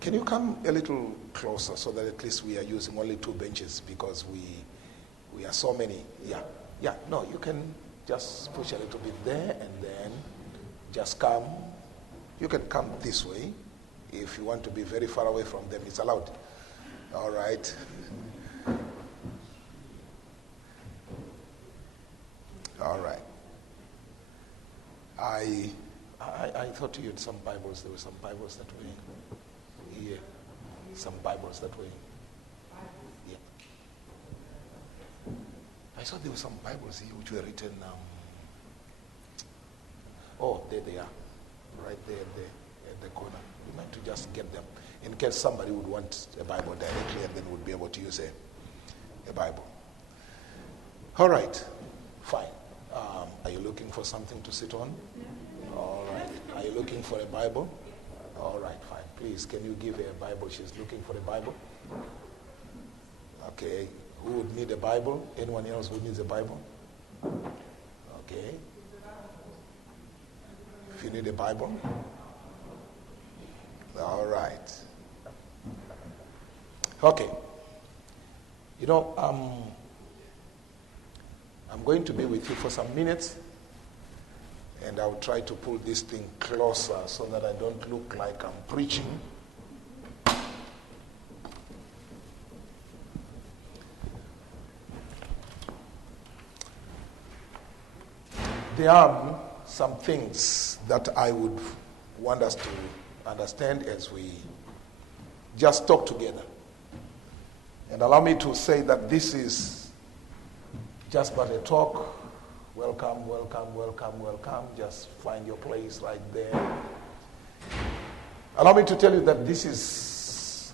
Can you come a little closer so that at least we are using only 2 benches because we are so many. Yeah. No, you can just push a little bit there and then just come. You can come this way. If you want to be very far away from them, it's allowed. All right. All right. I thought you had some Bibles. There were some Bibles that were here. Some Bibles that were. Yeah. I saw there were some Bibles here which were written. There they are. Right there at the corner. We might to just get them in case somebody would want a Bible directly and then would be able to use a Bible. All right. Fine. Are you looking for something to sit on? All right. Are you looking for a Bible? All right, fine. Please, can you give her a Bible? She's looking for a Bible. Okay. Who would need a Bible? Anyone else who needs a Bible? Okay. If you need a Bible. All right. Okay. You know, I'm going to be with you for some minutes, and I'll try to pull this thing closer so that I don't look like I'm preaching. There are some things that I would want us to understand as we just talk together. And allow me to say that this is just but a talk. Welcome, welcome, welcome, welcome. Just find your place right there. Allow me to tell you that this is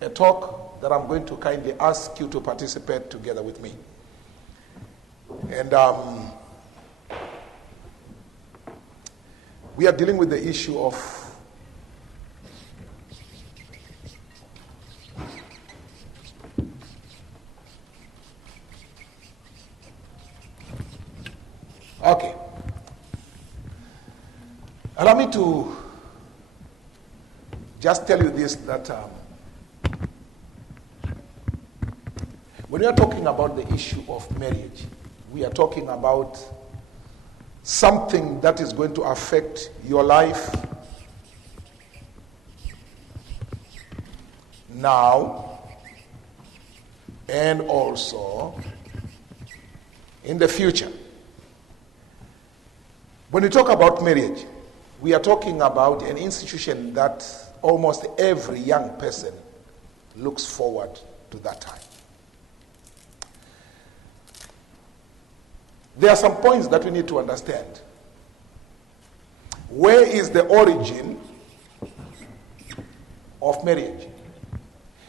a talk that I'm going to kindly ask you to participate together with me. And we are dealing with the issue of okay. Allow me to just tell you this, that when we are talking about the issue of marriage, we are talking about something that is going to affect your life now and also in the future. When we talk about marriage, we are talking about an institution that almost every young person looks forward to that time. There are some points that we need to understand. Where is the origin of marriage?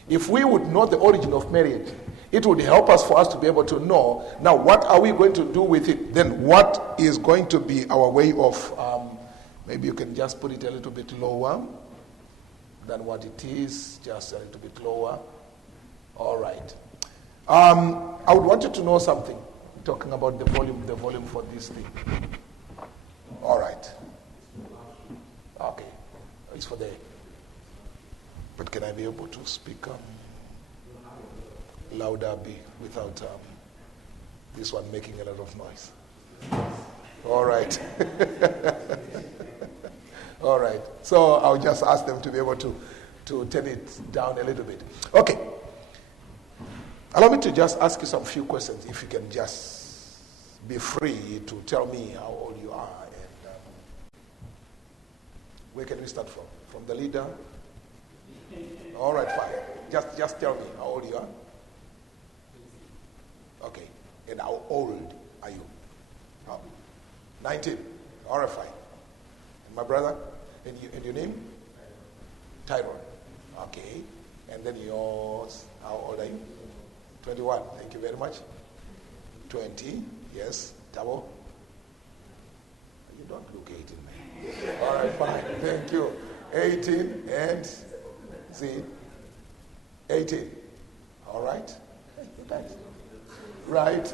If we would know the origin of marriage, it would help us for us to be able to know, now what are we going to do with it? Then what is going to be our way of, maybe you can just put it a little bit lower than what it is, just a little bit lower. All right. I would want you to know something, talking about the volume for this thing. All right. Okay. It's for there. But can I be able to speak louder without this one making a lot of noise? All right. All right. So I'll just ask them to be able to turn it down a little bit. Okay. Allow me to just ask you some few questions, if you can just be free to tell me how old you are. And where can we start from? From the leader? All right, fine. Just tell me how old you are. Okay. And how old are you? 19. All right, fine. And my brother? And your name? Tyrone. Okay. And then yours, how old are you? 21. Thank you very much. 20. Yes. Double. You don't look 18, man. All right, fine. Thank you. 18 and see. 18. All right. Right.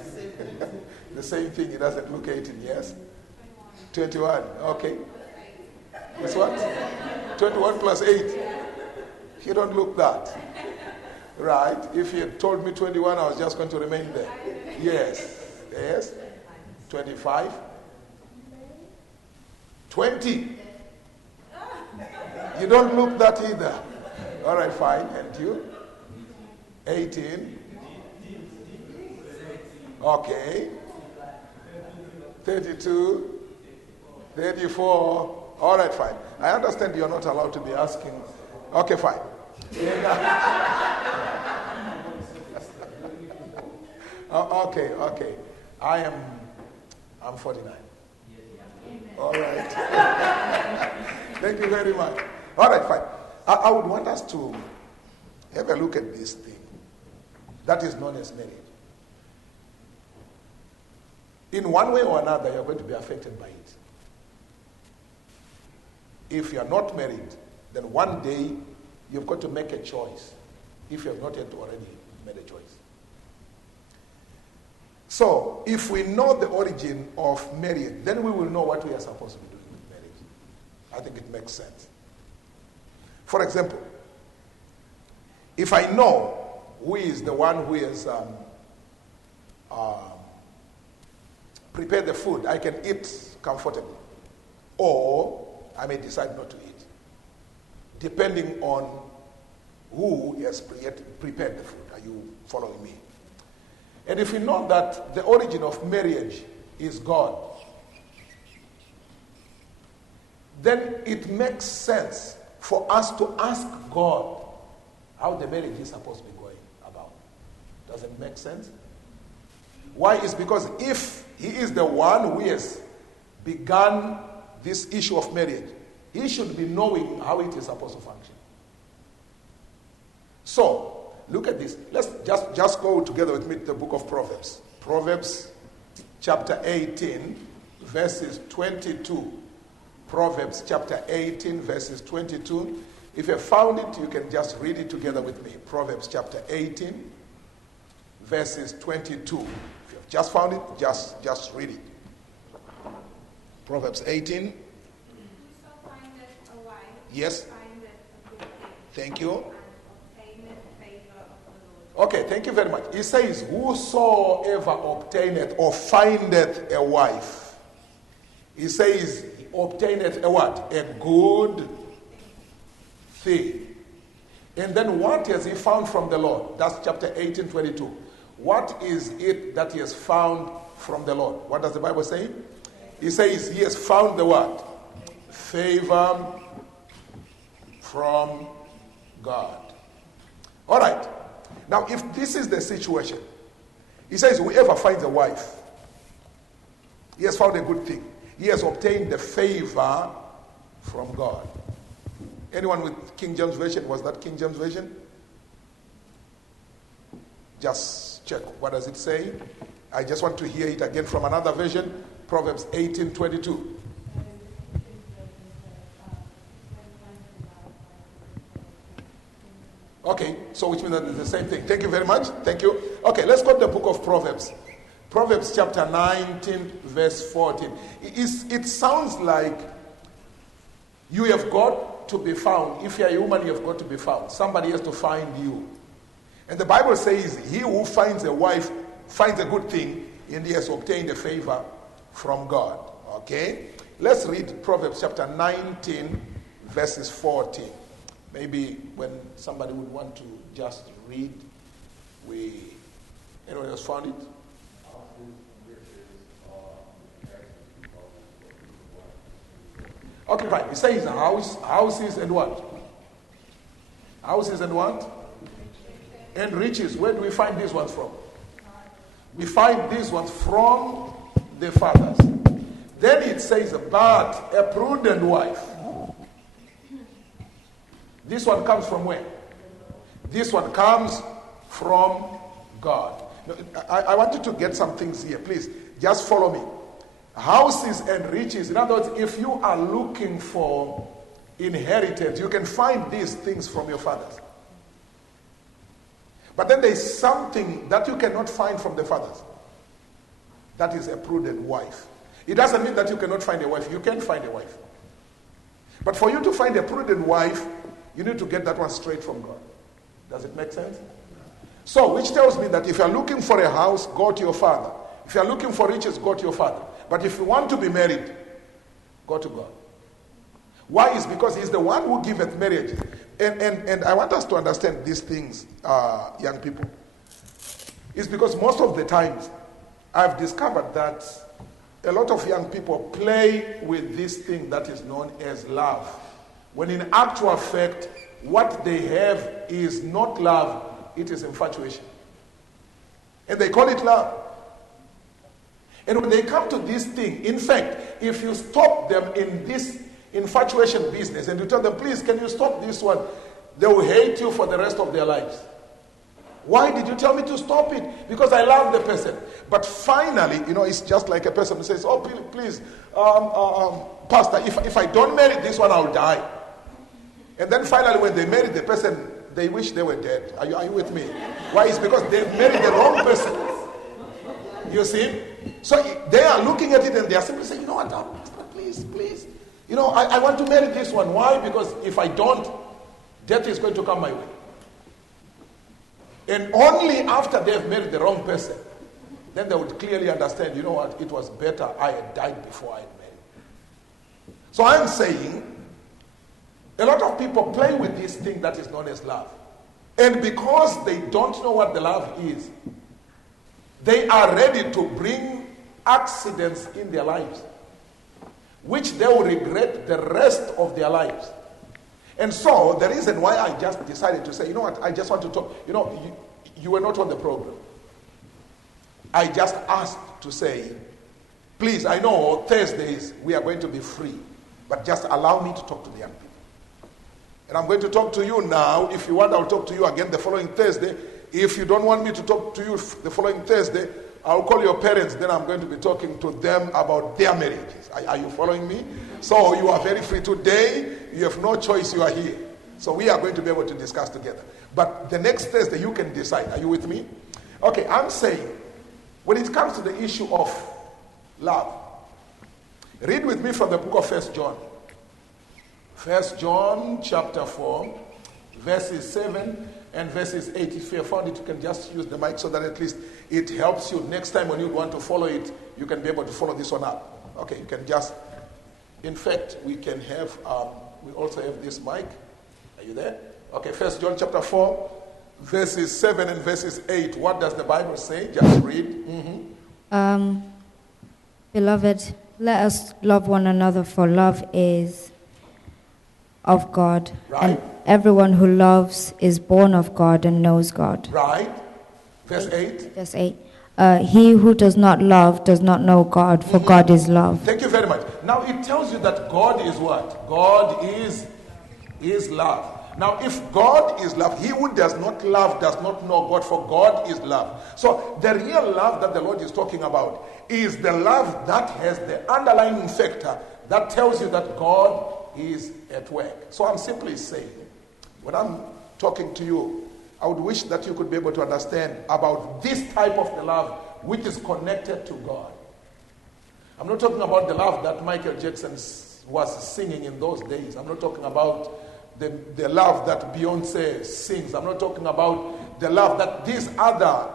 The same thing. It doesn't look 18. Yes. 21. Okay. That's what? 21 plus 8. You don't look that. Right? If you had told me 21, I was just going to remain there. Yes. Yes. 25. 20. You don't look that either. All right, fine. And you? 18. Okay. 32. 34. All right, fine. I understand you're not allowed to be asking. Okay, fine. Okay. I'm 49. All right. Thank you very much. All right, fine. I would want us to have a look at this thing that is known as marriage. In one way or another, you're going to be affected by it. If you're not married, then one day you've got to make a choice if you have not yet already made a choice. So, if we know the origin of marriage, then we will know what we are supposed to be doing with marriage. I think it makes sense. For example, if I know who is the one who has prepared the food, I can eat comfortably. Or I may decide not to eat, depending on who has prepared the food. Are you following me? And if we know that the origin of marriage is God, then it makes sense for us to ask God how the marriage is supposed to be going about. Does it make sense? Why? Is because if he is the one who has begun this issue of marriage, he should be knowing how it is supposed to function. So, look at this. Let's just go together with me to the book of Proverbs. Proverbs chapter 18, verses 22. Proverbs chapter 18, verses 22. If you have found it, you can just read it together with me. Proverbs chapter 18, verses 22. If you have just found it, just read it. Proverbs 18. Yes. Thank you. Okay, thank you very much. It says, whosoever obtaineth or findeth a wife. It says, obtaineth a what? A good thing. And then what has he found from the Lord? That's chapter 18, 22. What is it that he has found from the Lord? What does the Bible say? It says he has found the what? Favor from God. All right. Now, if this is the situation, he says whoever finds a wife, he has found a good thing. He has obtained the favor from God. Anyone with King James Version? Was that King James Version? Just check. What does it say? I just want to hear it again from another version. Proverbs 18:22. Okay, so which means that it's the same thing. Thank you very much. Thank you. Okay, let's go to the book of Proverbs. Proverbs chapter 19, verse 14. It sounds like you have got to be found. If you're a human, you have got to be found. Somebody has to find you. And the Bible says, he who finds a wife finds a good thing, and he has obtained a favor from God. Okay? Let's read Proverbs chapter 19, verses 14. Maybe when somebody would want to just read, anyone else found it? Okay, fine. It says houses and what? Houses and what? And riches. Where do we find these ones from? We find these ones from the fathers. Then it says, but a prudent wife. This one comes from where? This one comes from God. I want you to get some things here. Please, just follow me. Houses and riches. In other words, if you are looking for inheritance, you can find these things from your fathers. But then there is something that you cannot find from the fathers. That is a prudent wife. It doesn't mean that you cannot find a wife. You can find a wife. But for you to find a prudent wife, You need to get that one straight from God. Does it make sense? So, which tells me that if you're looking for a house, go to your father. If you're looking for riches, go to your father. But if you want to be married, go to God. Why? Is because he's the one who giveth marriage. And I want us to understand these things, young people. It's because most of the times I've discovered that a lot of young people play with this thing that is known as love. When in actual fact, what they have is not love, it is infatuation. And they call it love. And when they come to this thing, in fact, if you stop them in this infatuation business and you tell them, please, can you stop this one? They will hate you for the rest of their lives. Why did you tell me to stop it? Because I love the person. But finally, it's just like a person who says, oh, please, Pastor, if I don't marry this one, I'll die. And then finally, when they marry the person, they wish they were dead. Are you with me? Why? It's because they married the wrong person. You see? So they are looking at it and they are simply saying, you know what, Pastor, please. I want to marry this one. Why? Because if I don't, death is going to come my way. And only after they have married the wrong person, then they would clearly understand, you know what, it was better I had died before I had married. So I'm saying, a lot of people play with this thing that is known as love. And because they don't know what the love is, they are ready to bring accidents in their lives, which they will regret the rest of their lives. And so, the reason why I just decided to say, you know what, I just want to talk, you were not on the program. I just asked to say, please, I know Thursdays we are going to be free, but just allow me to talk to the young people. And I'm going to talk to you now. If you want, I'll talk to you again the following Thursday. If you don't want me to talk to you the following Thursday, I'll call your parents. Then I'm going to be talking to them about their marriages. Are you following me? So you are very free. Today, you have no choice. You are here. So we are going to be able to discuss together. But the next Thursday, you can decide. Are you with me? Okay, I'm saying, when it comes to the issue of love, read with me from the book of 1 John. 1 John chapter 4, verses 7 and verses 8. If you have found it, you can just use the mic so that at least it helps you. Next time when you want to follow it, you can be able to follow this one up. Okay, you can just, in fact, we can have, we also have this mic. Are you there? Okay, 1 John chapter 4, verses 7 and verses 8. What does the Bible say? Just read. Beloved, let us love one another, for love is of God. Right. And everyone who loves is born of God and knows God. Right. Verse 8. Verse 8. He who does not love does not know God, for God is love. Thank you very much. Now it tells you that God is what? God is love. Now if God is love, he who does not love does not know God, for God is love. So the real love that the Lord is talking about is the love that has the underlying factor that tells you that God is at work. So I'm simply saying, when I'm talking to you, I would wish that you could be able to understand about this type of the love which is connected to God. I'm not talking about the love that Michael Jackson was singing in those days. I'm not talking about the love that Beyonce sings. I'm not talking about the love that these other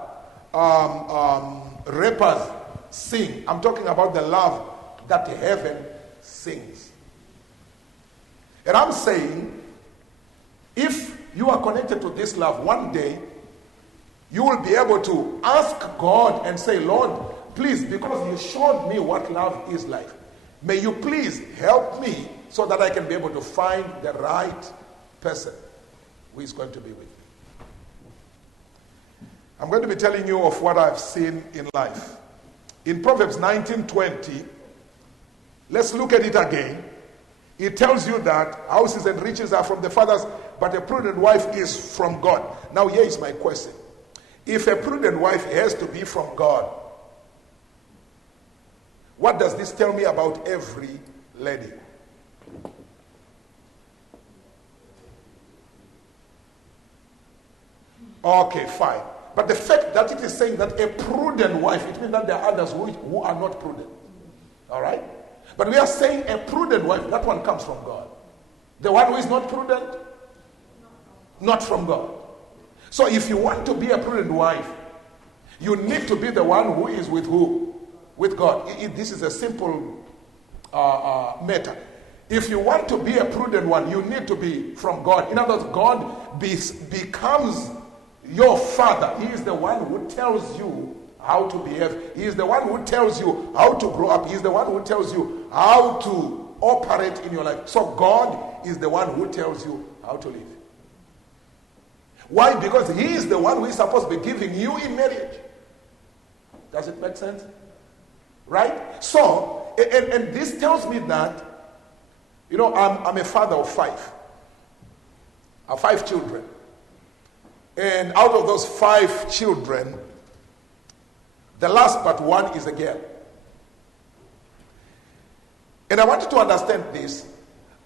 rappers sing. I'm talking about the love that heaven sings. And I'm saying, if you are connected to this love, one day you will be able to ask God and say, Lord, please, because you showed me what love is like, may you please help me so that I can be able to find the right person who is going to be with me. I'm going to be telling you of what I've seen in life. In Proverbs 19:20, let's look at it again. It tells you that houses and riches are from the fathers, but a prudent wife is from God. Now here is my question. If a prudent wife has to be from God, what does this tell me about every lady? Okay, fine. But the fact that it is saying that a prudent wife, it means that there are others who are not prudent. All right? But we are saying a prudent wife, that one comes from God. The one who is not prudent, not from God. So if you want to be a prudent wife, you need to be the one who is with who? With God. This is a simple matter. If you want to be a prudent one, you need to be from God. In other words, God becomes your father. He is the one who tells you how to behave. He is the one who tells you how to grow up. He is the one who tells you how to operate in your life. So God is the one who tells you how to live. Why? Because he is the one who is supposed to be giving you in marriage. Does it make sense? Right? So, and this tells me that, I'm a father of 5. I have 5 children. And out of those 5 children, the last but one is a girl. And I want you to understand this.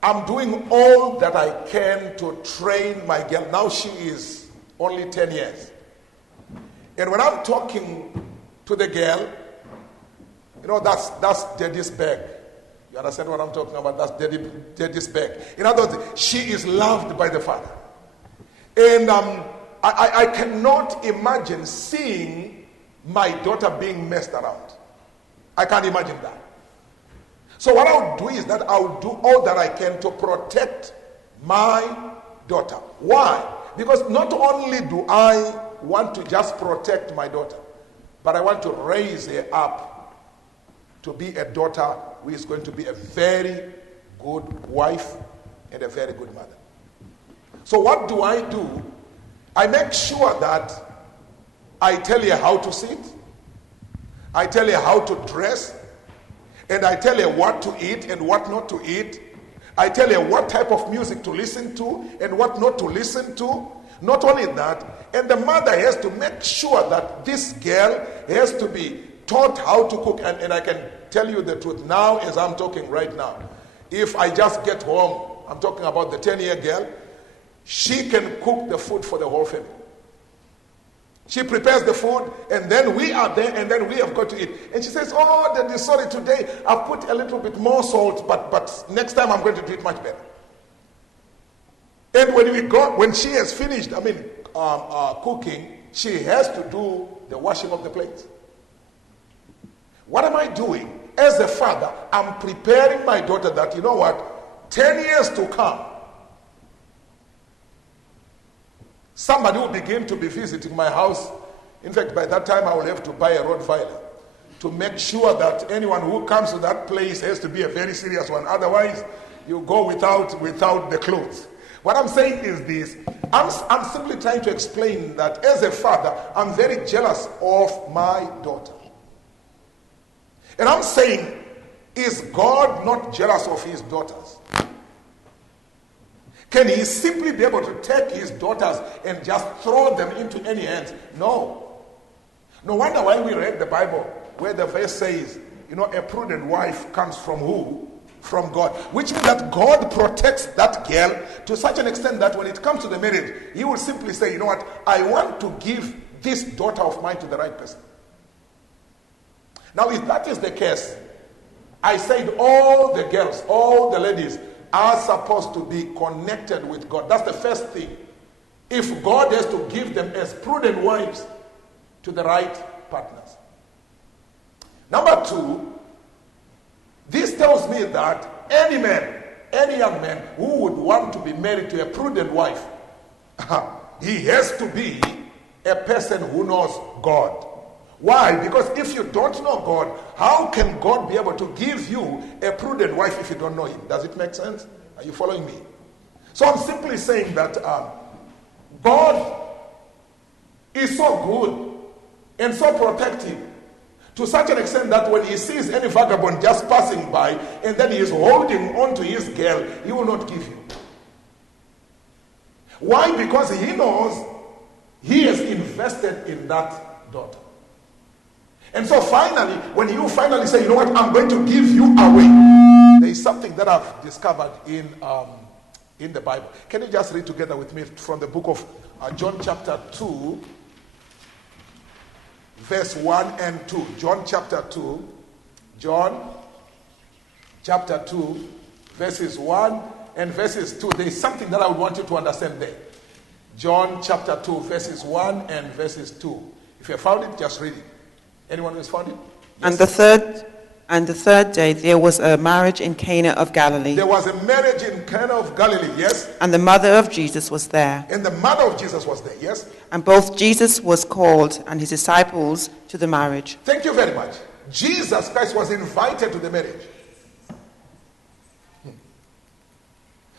I'm doing all that I can to train my girl. Now she is only 10 years. And when I'm talking to the girl, that's daddy's bag. You understand what I'm talking about? That's daddy's bag. In other words, she is loved by the father. And I cannot imagine seeing my daughter being messed around. I can't imagine that. So what I'll do is that I'll do all that I can to protect my daughter. Why? Because not only do I want to just protect my daughter, but I want to raise her up to be a daughter who is going to be a very good wife and a very good mother. So what do? I make sure that I tell her how to sit, I tell her how to dress, and I tell her what to eat and what not to eat. I tell her what type of music to listen to and what not to listen to. Not only that, and the mother has to make sure that this girl has to be taught how to cook. And I can tell you the truth now as I'm talking right now. If I just get home, I'm talking about the 10-year girl, she can cook the food for the whole family. She prepares the food, and then we are there, and then we have got to eat. And she says, "Oh, Daddy, sorry, today I've put a little bit more salt, but next time I'm going to do it much better." And when she has finished, cooking, she has to do the washing of the plates. What am I doing? As a father, I'm preparing my daughter that, 10 years to come, somebody will begin to be visiting my house. In fact, by that time, I will have to buy a Rottweiler to make sure that anyone who comes to that place has to be a very serious one. Otherwise, you go without the clothes. What I'm saying is this. I'm simply trying to explain that as a father, I'm very jealous of my daughter. And I'm saying, is God not jealous of his daughters? Can he simply be able to take his daughters and just throw them into any hands? No. No wonder why we read the Bible where the verse says, a prudent wife comes from who? From God. Which means that God protects that girl to such an extent that when it comes to the marriage, he will simply say, "You know what? I want to give this daughter of mine to the right person." Now, if that is the case, I said all the girls, all the ladies are supposed to be connected with God. That's the first thing. If God has to give them as prudent wives to the right partners. Number 2, this tells me that any man, any young man who would want to be married to a prudent wife, he has to be a person who knows God. Why? Because if you don't know God, how can God be able to give you a prudent wife if you don't know him? Does it make sense? Are you following me? So I'm simply saying that God is so good and so protective to such an extent that when he sees any vagabond just passing by and then he is holding on to his girl, he will not give you. Why? Because he knows he has invested in that daughter. And so finally, when you finally say, "You know what, I'm going to give you away," there is something that I've discovered in the Bible. Can you just read together with me from the book of John chapter 2, verse 1 and 2. John chapter 2, verses 1 and verses 2. There is something that I would want you to understand there. John chapter 2, verses 1 and verses 2. If you found it, just read it. Anyone who has found it? Yes. And the third day there was a marriage in Cana of Galilee. There was a marriage in Cana of Galilee, yes. And the mother of Jesus was there. And the mother of Jesus was there, yes. And both Jesus was called and his disciples to the marriage. Thank you very much. Jesus Christ was invited to the marriage.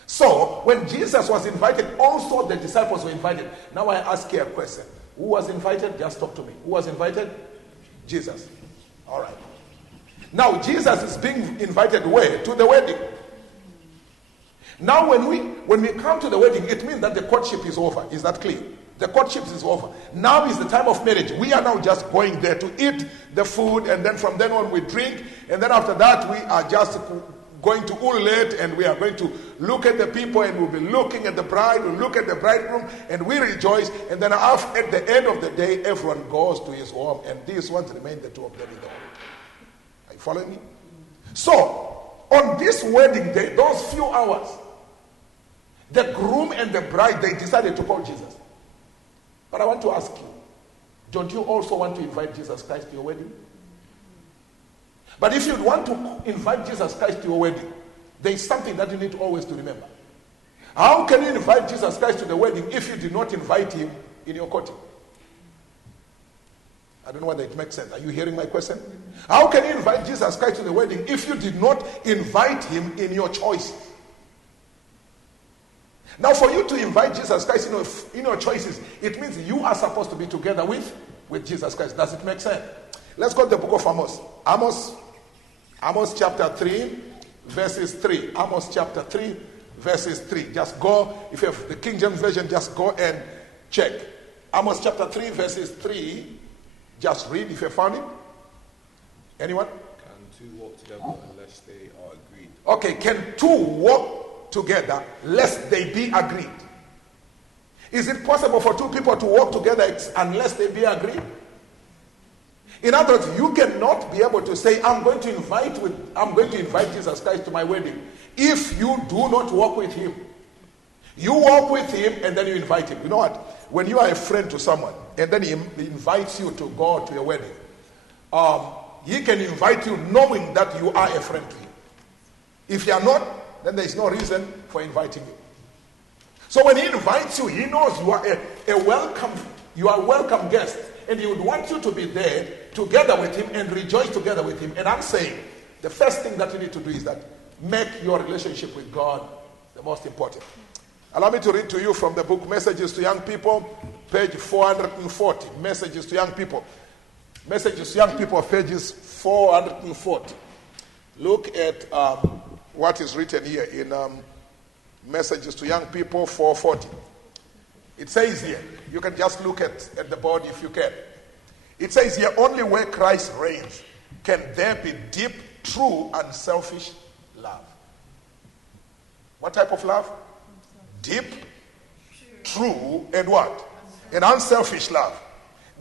So, when Jesus was invited, also the disciples were invited. Now I ask you a question. Who was invited? Just talk to me. Who was invited? Jesus. All right. Now, Jesus is being invited where? To the wedding. Now, when we come to the wedding, it means that the courtship is over. Is that clear? The courtship is over. Now is the time of marriage. We are now just going there to eat the food, and then from then on we drink, and then after that we are just going to ululate, and we are going to look at the people, and we'll be looking at the bride, we'll look at the bridegroom, and we rejoice, and then at the end of the day, everyone goes to his home, and these ones remain the two of them in the home. Are you following me? So, on this wedding day, those few hours, the groom and the bride, they decided to call Jesus. But I want to ask you, don't you also want to invite Jesus Christ to your wedding? But if you want to invite Jesus Christ to your wedding, there is something that you need to always to remember. How can you invite Jesus Christ to the wedding if you did not invite him in your courting? I don't know whether it makes sense. Are you hearing my question? How can you invite Jesus Christ to the wedding if you did not invite him in your choice? Now, for you to invite Jesus Christ in your choices, it means you are supposed to be together with Jesus Christ. Does it make sense? Let's go to the book of Amos. Amos chapter 3, verses 3. Amos chapter 3, verses 3. Just go, if you have the King James Version, just go and check. Amos chapter 3, verses 3. Just read if you found it. Anyone? Can two walk together unless they are agreed? Okay, can two walk together lest they be agreed? Is it possible for two people to walk together unless they be agreed? In other words, you cannot be able to say, I'm going to invite Jesus Christ to my wedding if you do not walk with him. You walk with him and then you invite him. You know what? When you are a friend to someone and then he invites you to go to a wedding, he can invite you knowing that you are a friend to him. If you are not, then there is no reason for inviting you. So when he invites you, he knows you are a welcome guest, and he would want you to be there together with him and rejoice together with him. And I'm saying the first thing that you need to do is that make your relationship with God the most important. Allow me to read to you from the book Messages to Young People, page 440. Messages to Young People. Messages to Young People, pages 440. Look at what is written here in Messages to Young People 440. It says here, you can just look at the board if you can. It says here, only where Christ reigns can there be deep, true, unselfish love. What type of love? Deep, true, and what? And unselfish love.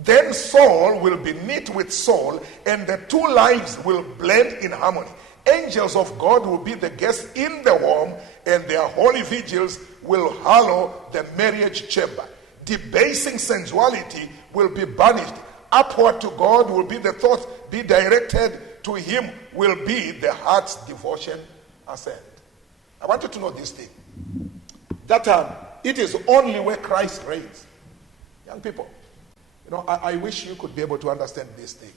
Then soul will be knit with soul, and the two lives will blend in harmony. Angels of God will be the guests in the home, and their holy vigils will hallow the marriage chamber. Debasing sensuality will be banished. Upward to God will be the thoughts, be directed to him will be the heart's devotion ascend. I want you to know this thing. That it is only where Christ reigns. Young people, I wish you could be able to understand this thing.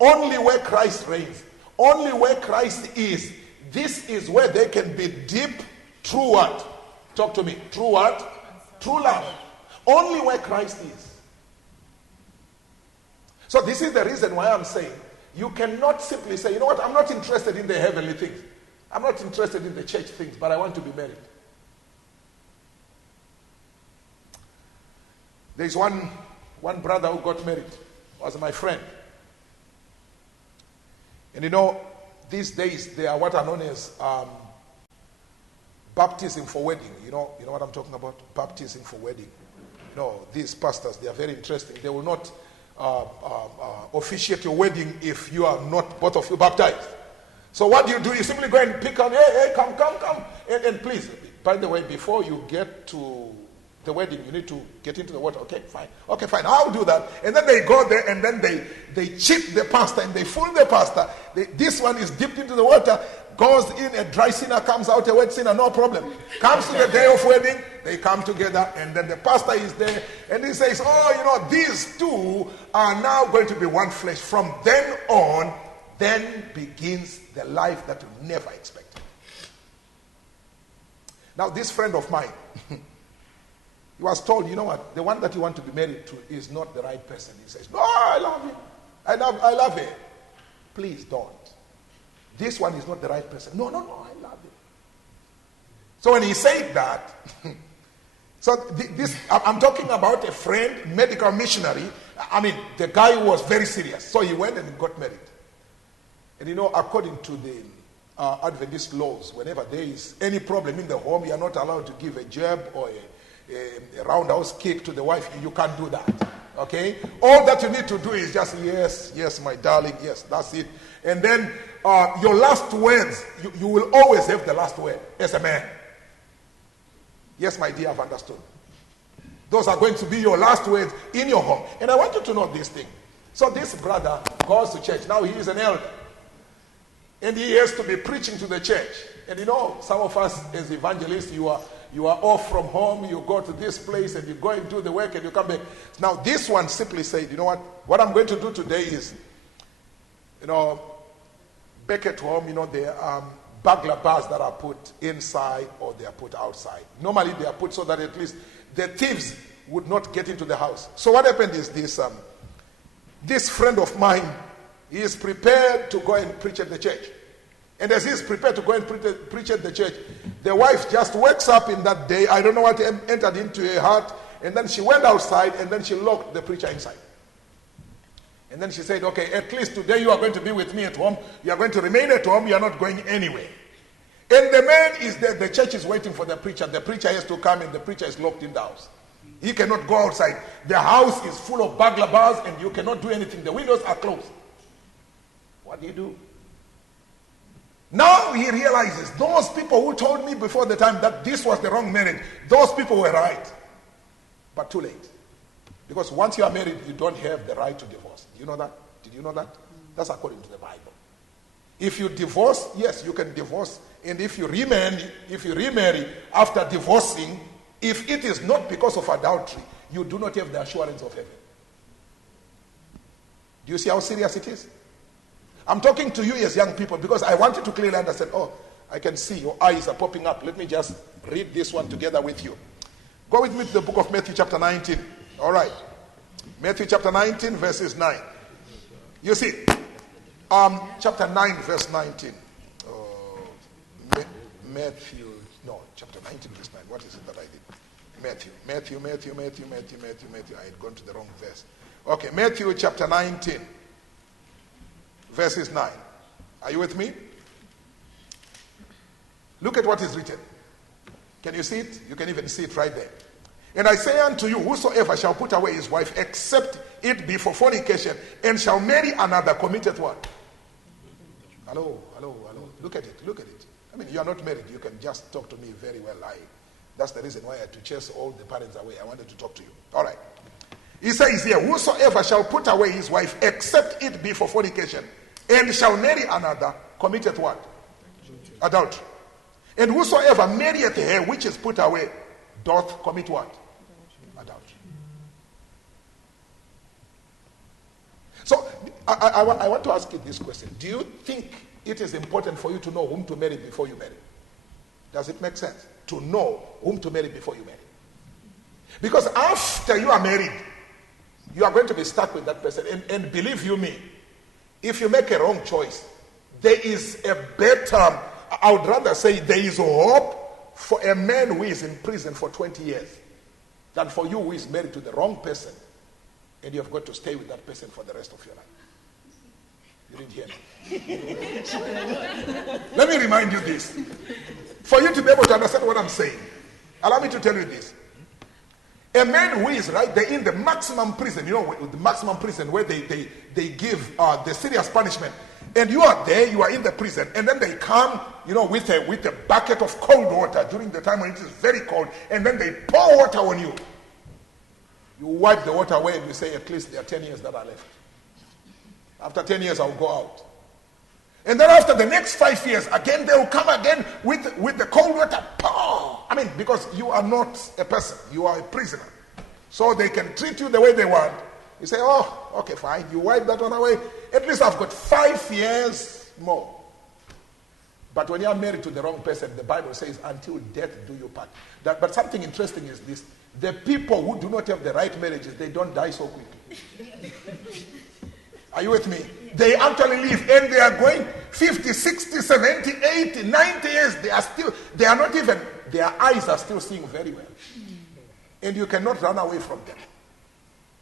Only where Christ reigns, only where Christ is, this is where there can be deep, true what? Talk to me. True what? True love. Only where Christ is. So this is the reason why I'm saying, you cannot simply say, you know what, I'm not interested in the heavenly things. I'm not interested in the church things, but I want to be married. There's one brother who got married, was my friend. And these days they are what are known as baptism for wedding. You know what I'm talking about? Baptism for wedding. These pastors, they are very interesting. They will not officiate your wedding if you are not both of you baptized. So what do? You simply go and pick on, hey, come. And please, by the way, before you get to the wedding, you need to get into the water. Okay, fine. Okay, fine. I'll do that. And then they go there and then they cheat the pastor and they fool the pastor. This one is dipped into the water, goes in, a dry sinner comes out, a wet sinner, no problem. Comes to the day of wedding, they come together, and then the pastor is there and he says, these two are now going to be one flesh. From then on, then begins the life that you never expected. Now, this friend of mine, he was told, you know what, the one that you want to be married to is not the right person. He says, no, I love him. I love her. Please don't. This one is not the right person. No, I love him. So when he said that, I'm talking about a friend, medical missionary. I mean, the guy was very serious. So he went and got married. And according to the Adventist laws, whenever there is any problem in the home, you are not allowed to give a jab or a roundhouse kick to the wife. You can't do that. Okay? All that you need to do is just, yes, my darling, yes, that's it. And then your last words, you will always have the last word as a man. Yes, my dear, I've understood. Those are going to be your last words in your home. And I want you to know this thing. So this brother goes to church. Now he is an elder. And he has to be preaching to the church. And some of us as evangelists, you are off from home, you go to this place and you go and do the work and you come back. Now this one simply said, you know what I'm going to do today is, back at home, there are burglar bars that are put inside or they are put outside. Normally they are put so that at least the thieves would not get into the house. So what happened is this friend of mine, he is prepared to go and preach at the church. And as he is prepared to go and preach at the church, the wife just wakes up in that day. I don't know what entered into her heart. And then she went outside and then she locked the preacher inside. And then she said, okay, at least today you are going to be with me at home. You are going to remain at home. You are not going anywhere. And the man is there. The church is waiting for the preacher. The preacher has to come and the preacher is locked in the house. He cannot go outside. The house is full of burglar bars and you cannot do anything. The windows are closed. What do? Now he realizes those people who told me before the time that this was the wrong marriage, those people were right. But too late. Because once you are married, you don't have the right to divorce. Do you know that? Did you know that? That's according to the Bible. If you divorce, yes, you can divorce. And if you remarry after divorcing, if it is not because of adultery, you do not have the assurance of heaven. Do you see how serious it is? I'm talking to you as young people because I want you to clearly understand. Oh, I can see your eyes are popping up. Let me just read this one together with you. Go with me to the book of Matthew chapter 19. All right. Matthew chapter 19 verses 9. You see, chapter 9 verse 19. Chapter 19 verse 9. What is it that I did? Matthew. I had gone to the wrong verse. Okay, Matthew chapter 19. Verses 9. Are you with me? Look at what is written. Can you see it? You can even see it right there. And I say unto you, whosoever shall put away his wife, except it be for fornication, and shall marry another, committeth what? Hello. Look at it. I mean, you are not married. You can just talk to me very well. That's the reason why I had to chase all the parents away. I wanted to talk to you. All right. He says here, whosoever shall put away his wife, except it be for fornication, and shall marry another, committeth what? Adultery. And whosoever marrieth her which is put away, doth commit what? Adultery. So, I want to ask you this question. Do you think it is important for you to know whom to marry before you marry? Does it make sense? To know whom to marry before you marry? Because after you are married, you are going to be stuck with that person. And believe you me, if you make a wrong choice, there is a better, I would rather say there is hope for a man who is in prison for 20 years than for you who is married to the wrong person and you have got to stay with that person for the rest of your life. You didn't hear me. Let me remind you this. For you to be able to understand what I'm saying, allow me to tell you this. A man who is right there in the maximum prison, the maximum prison where they give the serious punishment. And you are there, you are in the prison, and then they come, with a bucket of cold water during the time when it is very cold, and then they pour water on you. You wipe the water away and you say, at least there are 10 years that are left. After 10 years, I'll go out. And then after the next 5 years, again, they will come again with the cold water. Because you are not a person, you are a prisoner. So they can treat you the way they want. You say, oh, okay, fine. You wipe that one away. At least I've got 5 years more. But when you are married to the wrong person, the Bible says, until death do you part. But something interesting is this. The people who do not have the right marriages, they don't die so quickly. Are you with me? They actually live, and they are going 50, 60, 70, 80, 90 years. Their eyes are still seeing very well. And you cannot run away from them.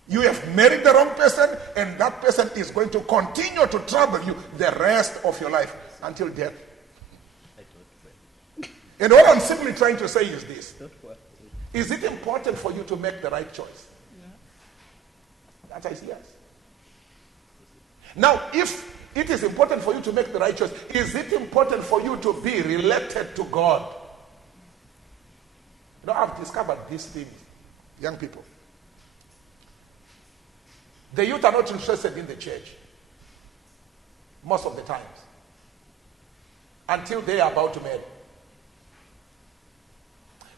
You have married the wrong person, and that person is going to continue to trouble you the rest of your life until death. And what I'm simply trying to say is this. Is it important for you to make the right choice? Yeah. That is yes. Now, if it is important for you to make the right choice, is it important for you to be related to God? I've discovered these things, young people. The youth are not interested in the church most of the times until they are about to marry.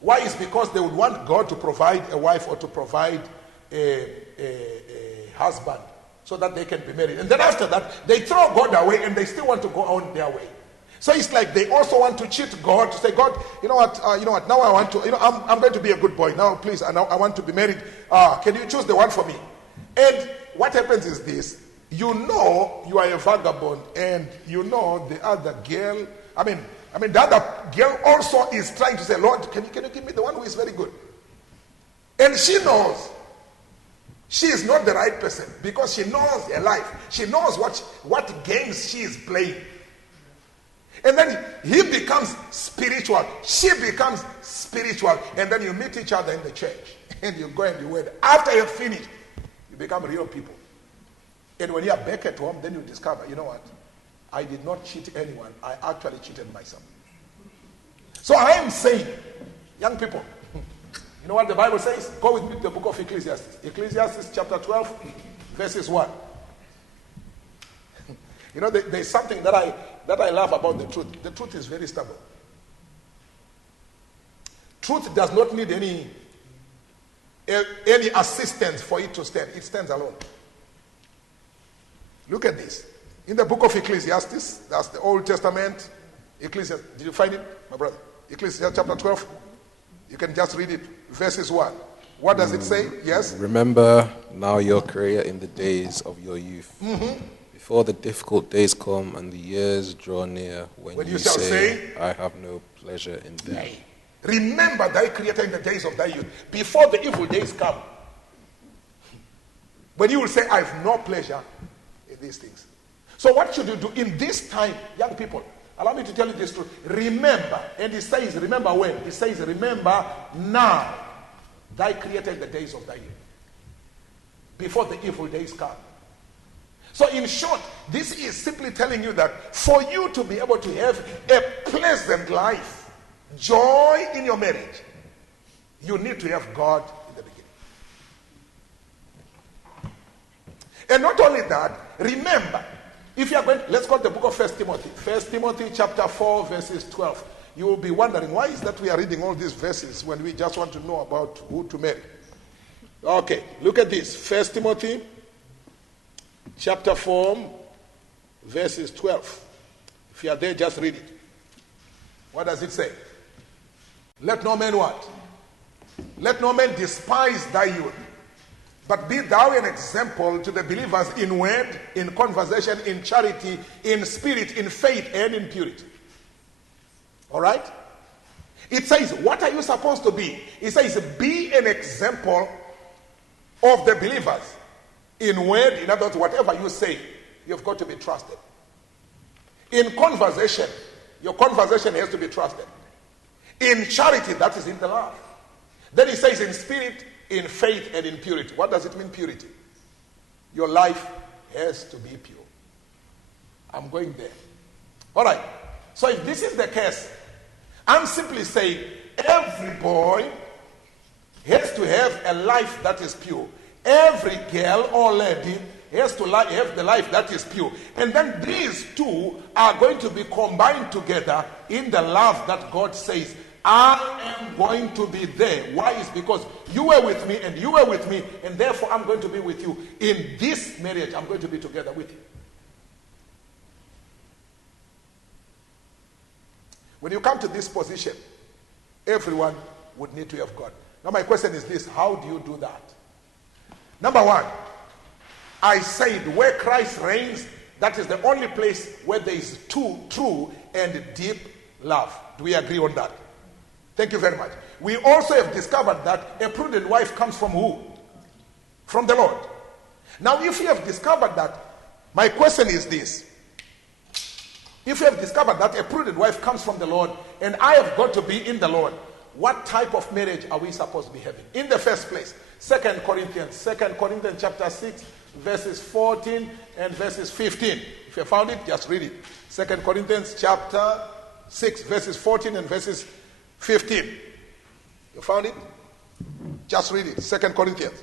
Why? Is because they would want God to provide a wife or to provide a husband so that they can be married. And then after that, they throw God away and they still want to go on their way. So it's like they also want to cheat God, to say, God, you know what, now I want to, I'm going to be a good boy. Now, please, I want to be married. Can you choose the one for me? And what happens is this. You are a vagabond, and the other girl, the other girl also is trying to say, Lord, can you give me the one who is very good? And she knows she is not the right person because she knows her life. She knows what games she is playing. And then he becomes spiritual. She becomes spiritual. And then you meet each other in the church. And you go and you wed. After you've finished, you become real people. And when you are back at home, then you discover, you know what? I did not cheat anyone. I actually cheated myself. So I am saying, young people, you know what the Bible says? Go with me to the book of Ecclesiastes. Ecclesiastes chapter 12, verses 1. There's something that I love about the truth. The truth is very stubborn. Truth does not need any assistance for it to stand. It stands alone. Look at this. In the book of Ecclesiastes, that's the Old Testament. Ecclesiastes, did you find it, my brother? Ecclesiastes chapter 12. You can just read it. Verses 1. What does it say? Yes? Remember now your career in the days of your youth. Mm-hmm. Before the difficult days come and the years draw near, when you shall say, I have no pleasure in them. Nay. Remember thy creator in the days of thy youth, before the evil days come. When you will say, I have no pleasure in these things. So what should you do in this time, young people? Allow me to tell you this truth. Remember, and he says, remember when? He says, remember now thy creator in the days of thy youth, before the evil days come. So in short, this is simply telling you that for you to be able to have a pleasant life, joy in your marriage, you need to have God in the beginning. And not only that, remember, if you are going, let's go to the book of 1 Timothy. 1 Timothy chapter 4, verses 12. You will be wondering, why is that we are reading all these verses when we just want to know about who to marry? Okay, look at this. 1 Timothy chapter 4, verses 12. If you are there, just read it. What does it say? Let no man what? Let no man despise thy youth, but be thou an example to the believers in word, in conversation, in charity, in spirit, in faith, and in purity. All right? It says, what are you supposed to be? It says, be an example of the believers in word. In other words, whatever you say, you've got to be trusted. In conversation, your conversation has to be trusted. In charity, that is in the love. Then he says in spirit, in faith, and in purity. What does it mean, purity? Your life has to be pure. I'm going there. All right. So if this is the case, I'm simply saying every boy has to have a life that is pure. Every girl or lady has to have the life that is pure. And then these two are going to be combined together in the love that God says, I am going to be there. Why? Is because you were with me and you were with me, and therefore I'm going to be with you. In this marriage, I'm going to be together with you. When you come to this position, everyone would need to have God. Now my question is this: how do you do that? Number one, I said where Christ reigns, that is the only place where there is true and deep love. Do we agree on that? Thank you very much. We also have discovered that a prudent wife comes from who? From the Lord. Now if you have discovered that, my question is this: if you have discovered that a prudent wife comes from the Lord and I have got to be in the Lord, what type of marriage are we supposed to be having? In the first place, 2 Corinthians chapter 6, verses 14 and verses 15. If you found it, just read it. 2 Corinthians chapter 6, verses 14 and verses 15. You found it? Just read it. 2 Corinthians.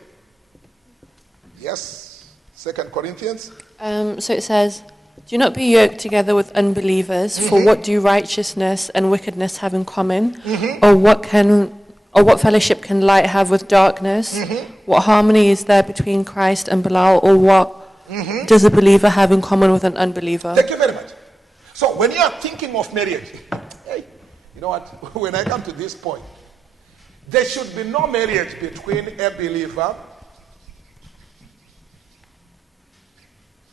Yes. 2 Corinthians. So it says, do not be yoked together with unbelievers, for what do righteousness and wickedness have in common? Or what fellowship can light have with darkness? What harmony is there between Christ and Belial? Or what does a believer have in common with an unbeliever? Thank you very much. So when you are thinking of marriage, hey, you know what? When I come to this point, there should be no marriage between a believer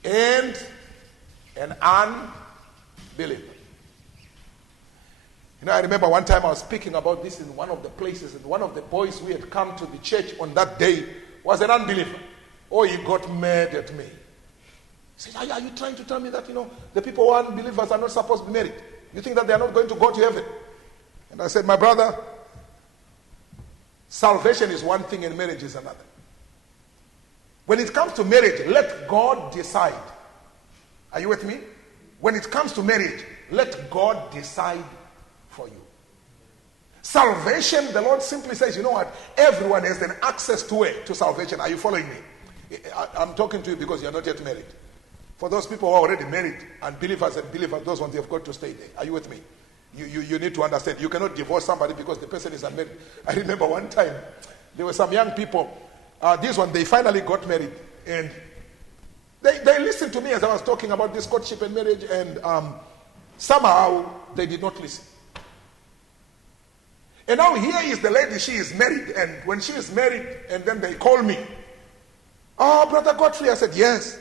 and an unbeliever. You know, I remember one time I was speaking about this in one of the places, and one of the boys who had come to the church on that day was an unbeliever. Oh, he got mad at me. He said, are you trying to tell me that, the people who are unbelievers are not supposed to be married? You think that they are not going to go to heaven? And I said, my brother, salvation is one thing and marriage is another. When it comes to marriage, let God decide. Are you with me? When it comes to marriage, let God decide for you. Salvation, the Lord simply says, you know what? Everyone has an access to it, to salvation. Are you following me? I'm talking to you because you're not yet married. For those people who are already married, and believers and believers, those ones, they've got to stay there. Are you with me? You need to understand. You cannot divorce somebody because the person is unmarried. I remember one time, there were some young people. This one, they finally got married. And they listened to me as I was talking about this courtship and marriage, and somehow they did not listen. And now here is the lady, she is married, and when she is married, and then they call me. Oh, Brother Godfrey, I said, yes.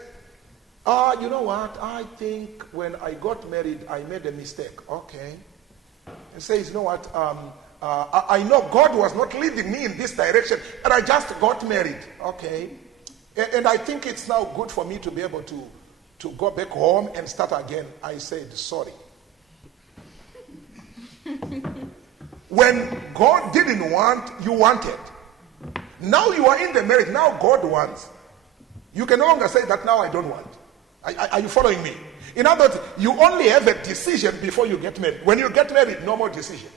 You know what, I think when I got married, I made a mistake. Okay. He says, you know what, I know God was not leading me in this direction, and I just got married. Okay. And I think it's now good for me to be able to go back home and start again. I said, sorry. When God didn't want, you wanted. Now you are in the marriage, now God wants. You can no longer say that now I don't want. Are you following me? In other words, you only have a decision before you get married. When you get married, no more decision.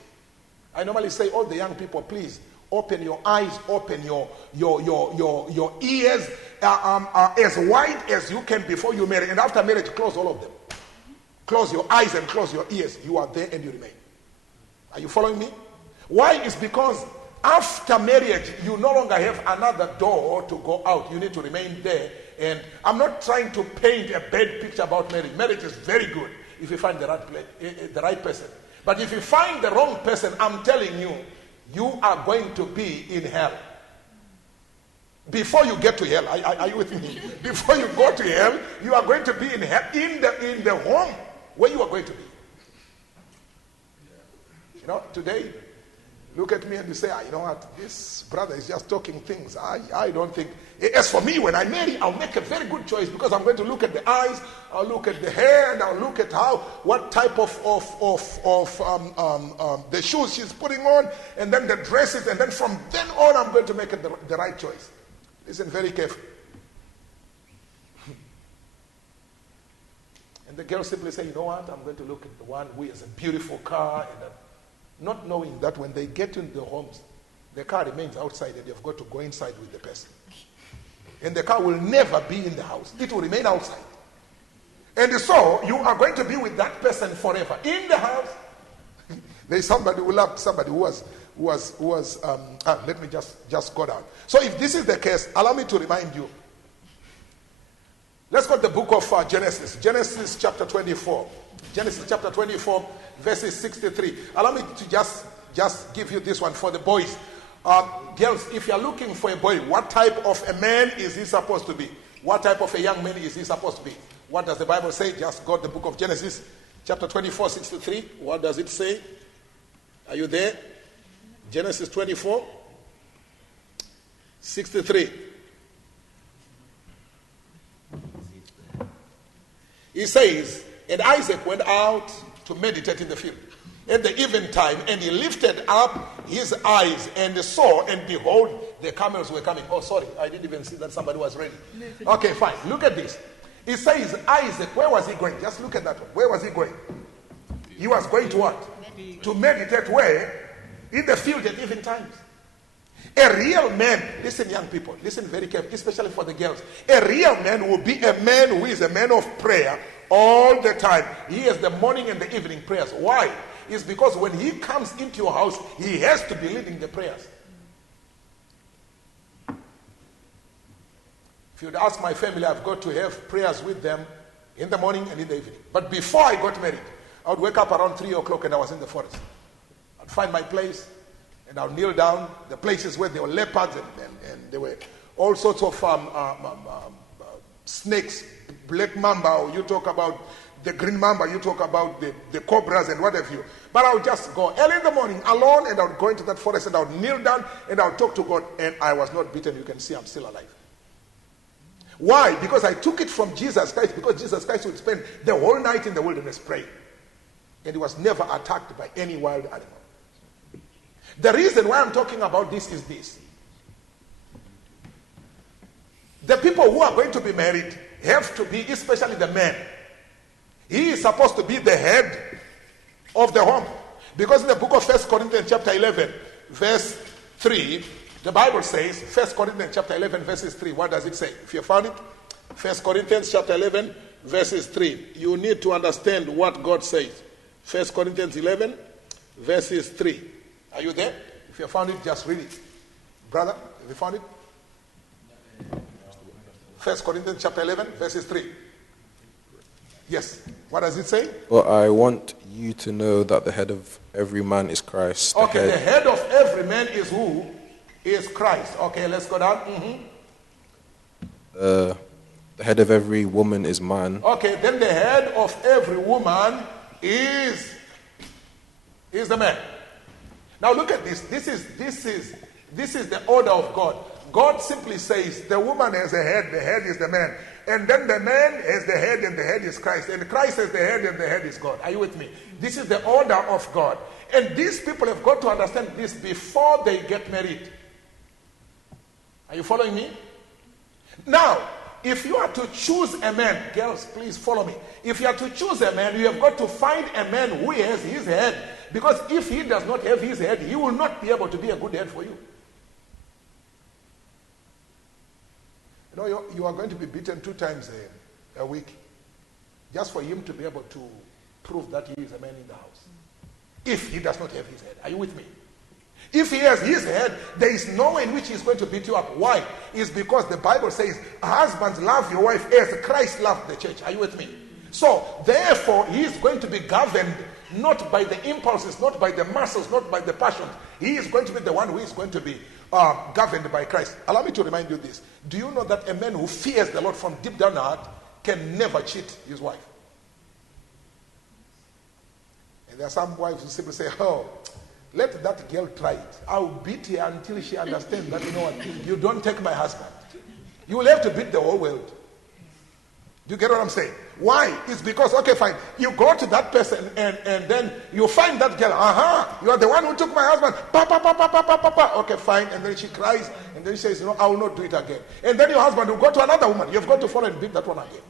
I normally say, all the young people, please, open your eyes, open your ears as wide as you can before you marry. And after marriage, close all of them. Close your eyes and close your ears. You are there and you remain. Are you following me? Why? It's because after marriage, you no longer have another door to go out. You need to remain there. And I'm not trying to paint a bad picture about marriage. Marriage is very good if you find the right person. But if you find the wrong person, I'm telling you, you are going to be in hell. Before you get to hell, are you with me? Before you go to hell, you are going to be in hell, in the home where you are going to be. You know, today, look at me and you say, you know what, this brother is just talking things. I don't think. As for me, when I marry, I'll make a very good choice because I'm going to look at the eyes, I'll look at the hair, and I'll look at what type of the shoes she's putting on, and then the dresses, and then from then on, I'm going to make the right choice. Listen very carefully. And the girls simply say, you know what, I'm going to look at the one who has a beautiful car, and not knowing that when they get into the homes, the car remains outside and you've got to go inside with the person. And the car will never be in the house. It will remain outside. And so you are going to be with that person forever. In the house, there's somebody who loved somebody who was let me just go down. So if this is the case, allow me to remind you. Let's go to the book of Genesis. Genesis chapter 24. Genesis chapter 24, verses 63. Allow me to just give you this one for the boys. Girls, if you're looking for a boy, what type of a man is he supposed to be? What type of a young man is he supposed to be? What does the Bible say? Just go to the book of Genesis, chapter 24, 63. What does it say? Are you there? Genesis 24, 63. He says, and Isaac went out to meditate in the field at the eventime, and he lifted up his eyes and saw, and behold, the camels were coming. Oh, sorry, I didn't even see that somebody was ready. Okay, fine. Look at this. It says Isaac, where was he going? Just look at that one. Where was he going? He was going to what? To meditate where? In the field at even times. A real man, listen young people, listen very carefully, especially for the girls. A real man will be a man who is a man of prayer all the time. He has the morning and the evening prayers. Why? It's because when he comes into your house, he has to be leading the prayers. If you'd ask my family, I've got to have prayers with them in the morning and in the evening. But before I got married, I would wake up around 3 o'clock and I was in the forest. I'd find my place and I'll kneel down. The places where there were leopards and there were all sorts of snakes, black mamba, or you talk about the green mamba, you talk about the cobras and what have you. But I would just go early in the morning alone, and I would go into that forest and I would kneel down and I would talk to God, and I was not beaten. You can see I'm still alive. Why? Because I took it from Jesus Christ, because Jesus Christ would spend the whole night in the wilderness praying. And he was never attacked by any wild animal. The reason why I'm talking about this is this. The people who are going to be married have to be, especially the man. He is supposed to be the head of the home. Because in the book of 1 Corinthians chapter 11, verse 3, the Bible says, 1 Corinthians chapter 11, verses 3, what does it say? If you found it, 1 Corinthians chapter 11, verses 3. You need to understand what God says. 1 Corinthians 11, verses 3. Are you there? If you found it, just read it. Brother, have you found it? 1 Corinthians chapter 11, verses 3. Yes. What does it say? But I want you to know that the head of every man is Christ. The head of every man is who? Is Christ. Okay, let's go down. The head of every woman is man. Okay, then the head of every woman is the man. Now look at this. This is the order of God. God simply says the woman has a head, the head is the man. And then the man has the head, and the head is Christ. And Christ has the head, and the head is God. Are you with me? This is the order of God. And these people have got to understand this before they get married. Are you following me? Now, if you are to choose a man, girls, please follow me. If you are to choose a man, you have got to find a man who has his head. Because if he does not have his head, he will not be able to be a good head for you. You know, you are going to be beaten 2 times a week just for him to be able to prove that he is a man in the house. If he does not have his head. Are you with me? If he has his head, there is no way in which he is going to beat you up. Why? It's because the Bible says, husbands, love your wife as Christ loved the church. Are you with me? So, therefore, he is going to be governed not by the impulses, not by the muscles, not by the passions. He is going to be the one who is going to be governed by Christ. Allow me to remind you this. Do you know that a man who fears the Lord from deep down heart can never cheat his wife? And there are some wives who simply say, oh, let that girl try it. I'll beat her until she understands that, you know what, you don't take my husband. You will have to beat the whole world. Do you get what I'm saying? Why? It's because, okay, fine. You go to that person and then you find that girl. You are the one who took my husband. Okay, fine. And then she cries and then she says, you know, I will not do it again. And then your husband will go to another woman. You've got to follow and beat that one again.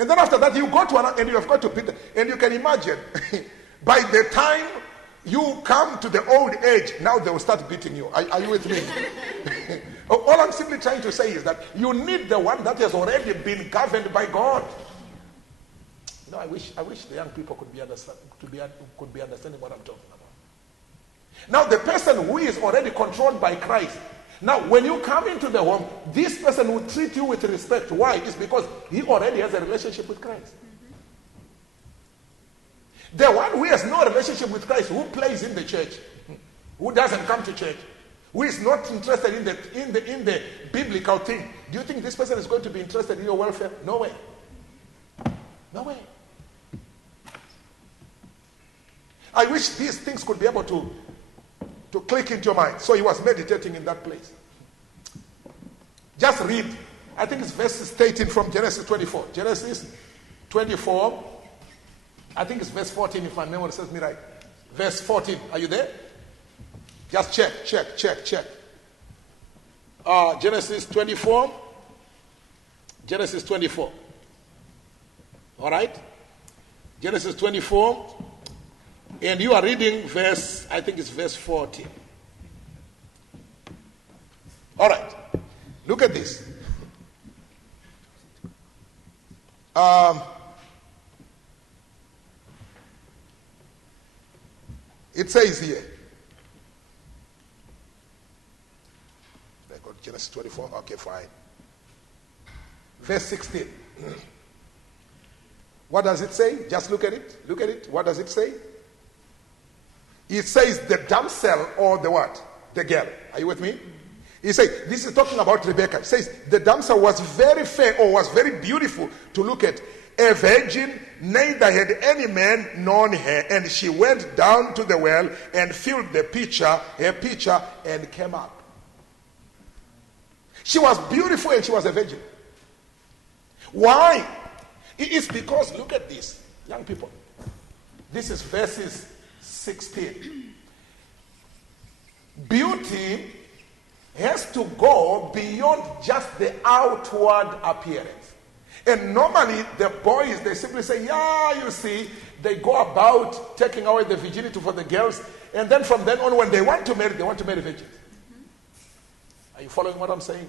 And then after that, you go to another, and you have got to beat them. And you can imagine, by the time you come to the old age, now they will start beating you. Are you with me? All I'm simply trying to say is that you need the one that has already been governed by God. No, I wish the young people could be understanding what I'm talking about. Now, the person who is already controlled by Christ. Now, when you come into the home, this person will treat you with respect. Why? It's because he already has a relationship with Christ. The one who has no relationship with Christ, who plays in the church, who doesn't come to church, who is not interested in the biblical thing, do you think this person is going to be interested in your welfare? No way. No way. I wish these things could be able to click into your mind. So he was meditating in that place. Just read. I think it's verses 18 from Genesis 24. Genesis 24. I think it's verse 14 if my memory serves me right. Verse 14. Are you there? Just check. Genesis 24. Genesis 24. All right? Genesis 24. And you are reading verse, I think it's verse 14. All right. Look at this. It says here. I got Genesis 24. Okay, fine. Verse 16. What does it say? Just look at it. Look at it. What does it say? It says the damsel or the what? The girl. Are you with me? He says, this is talking about Rebecca. It says, the damsel was very fair or was very beautiful to look at. A virgin, neither had any man known her. And she went down to the well and filled her pitcher, and came up. She was beautiful and she was a virgin. Why? It is because, look at this, young people. This is verses 16. Beauty has to go beyond just the outward appearance. And normally the boys, they simply say, yeah, you see, they go about taking away the virginity for the girls, and then from then on, when they want to marry virgins. Are you following what I'm saying?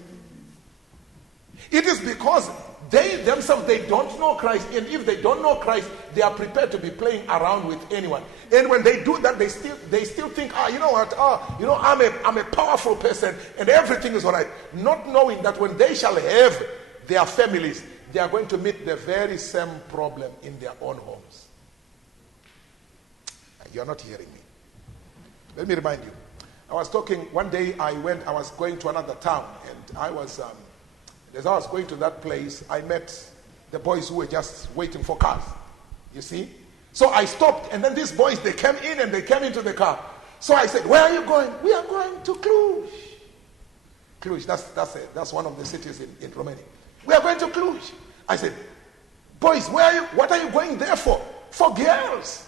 It is because they themselves, they don't know Christ, and if they don't know Christ, they are prepared to be playing around with anyone. And when they do that, they still think, you know what, I'm a powerful person and everything is all right. Not knowing that when they shall have their families, they are going to meet the very same problem in their own homes. You're not hearing me. Let me remind you. I was talking, one day I was going to another town, and as I was going to that place, I met the boys who were just waiting for cars. You see? So I stopped, and then these boys, they came in and they came into the car. So I said, where are you going? We are going to Cluj. Cluj, that's one of the cities in Romania. We are going to Cluj. I said, boys, what are you going there for? For girls.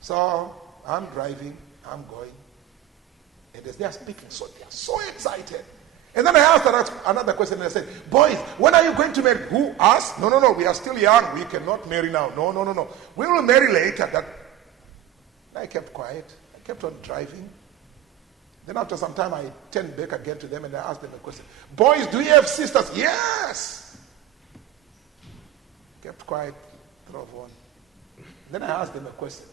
So I'm driving, I'm going. And as they are speaking, so they are so excited. And then I asked another question, and I said, boys, when are you going to marry? Who? Us? No, we are still young. We cannot marry now. No. We will marry later. I kept quiet. I kept on driving. Then after some time, I turned back again to them, and I asked them a question. Boys, do you have sisters? Yes. Kept quiet, drove on. Then I asked them a question.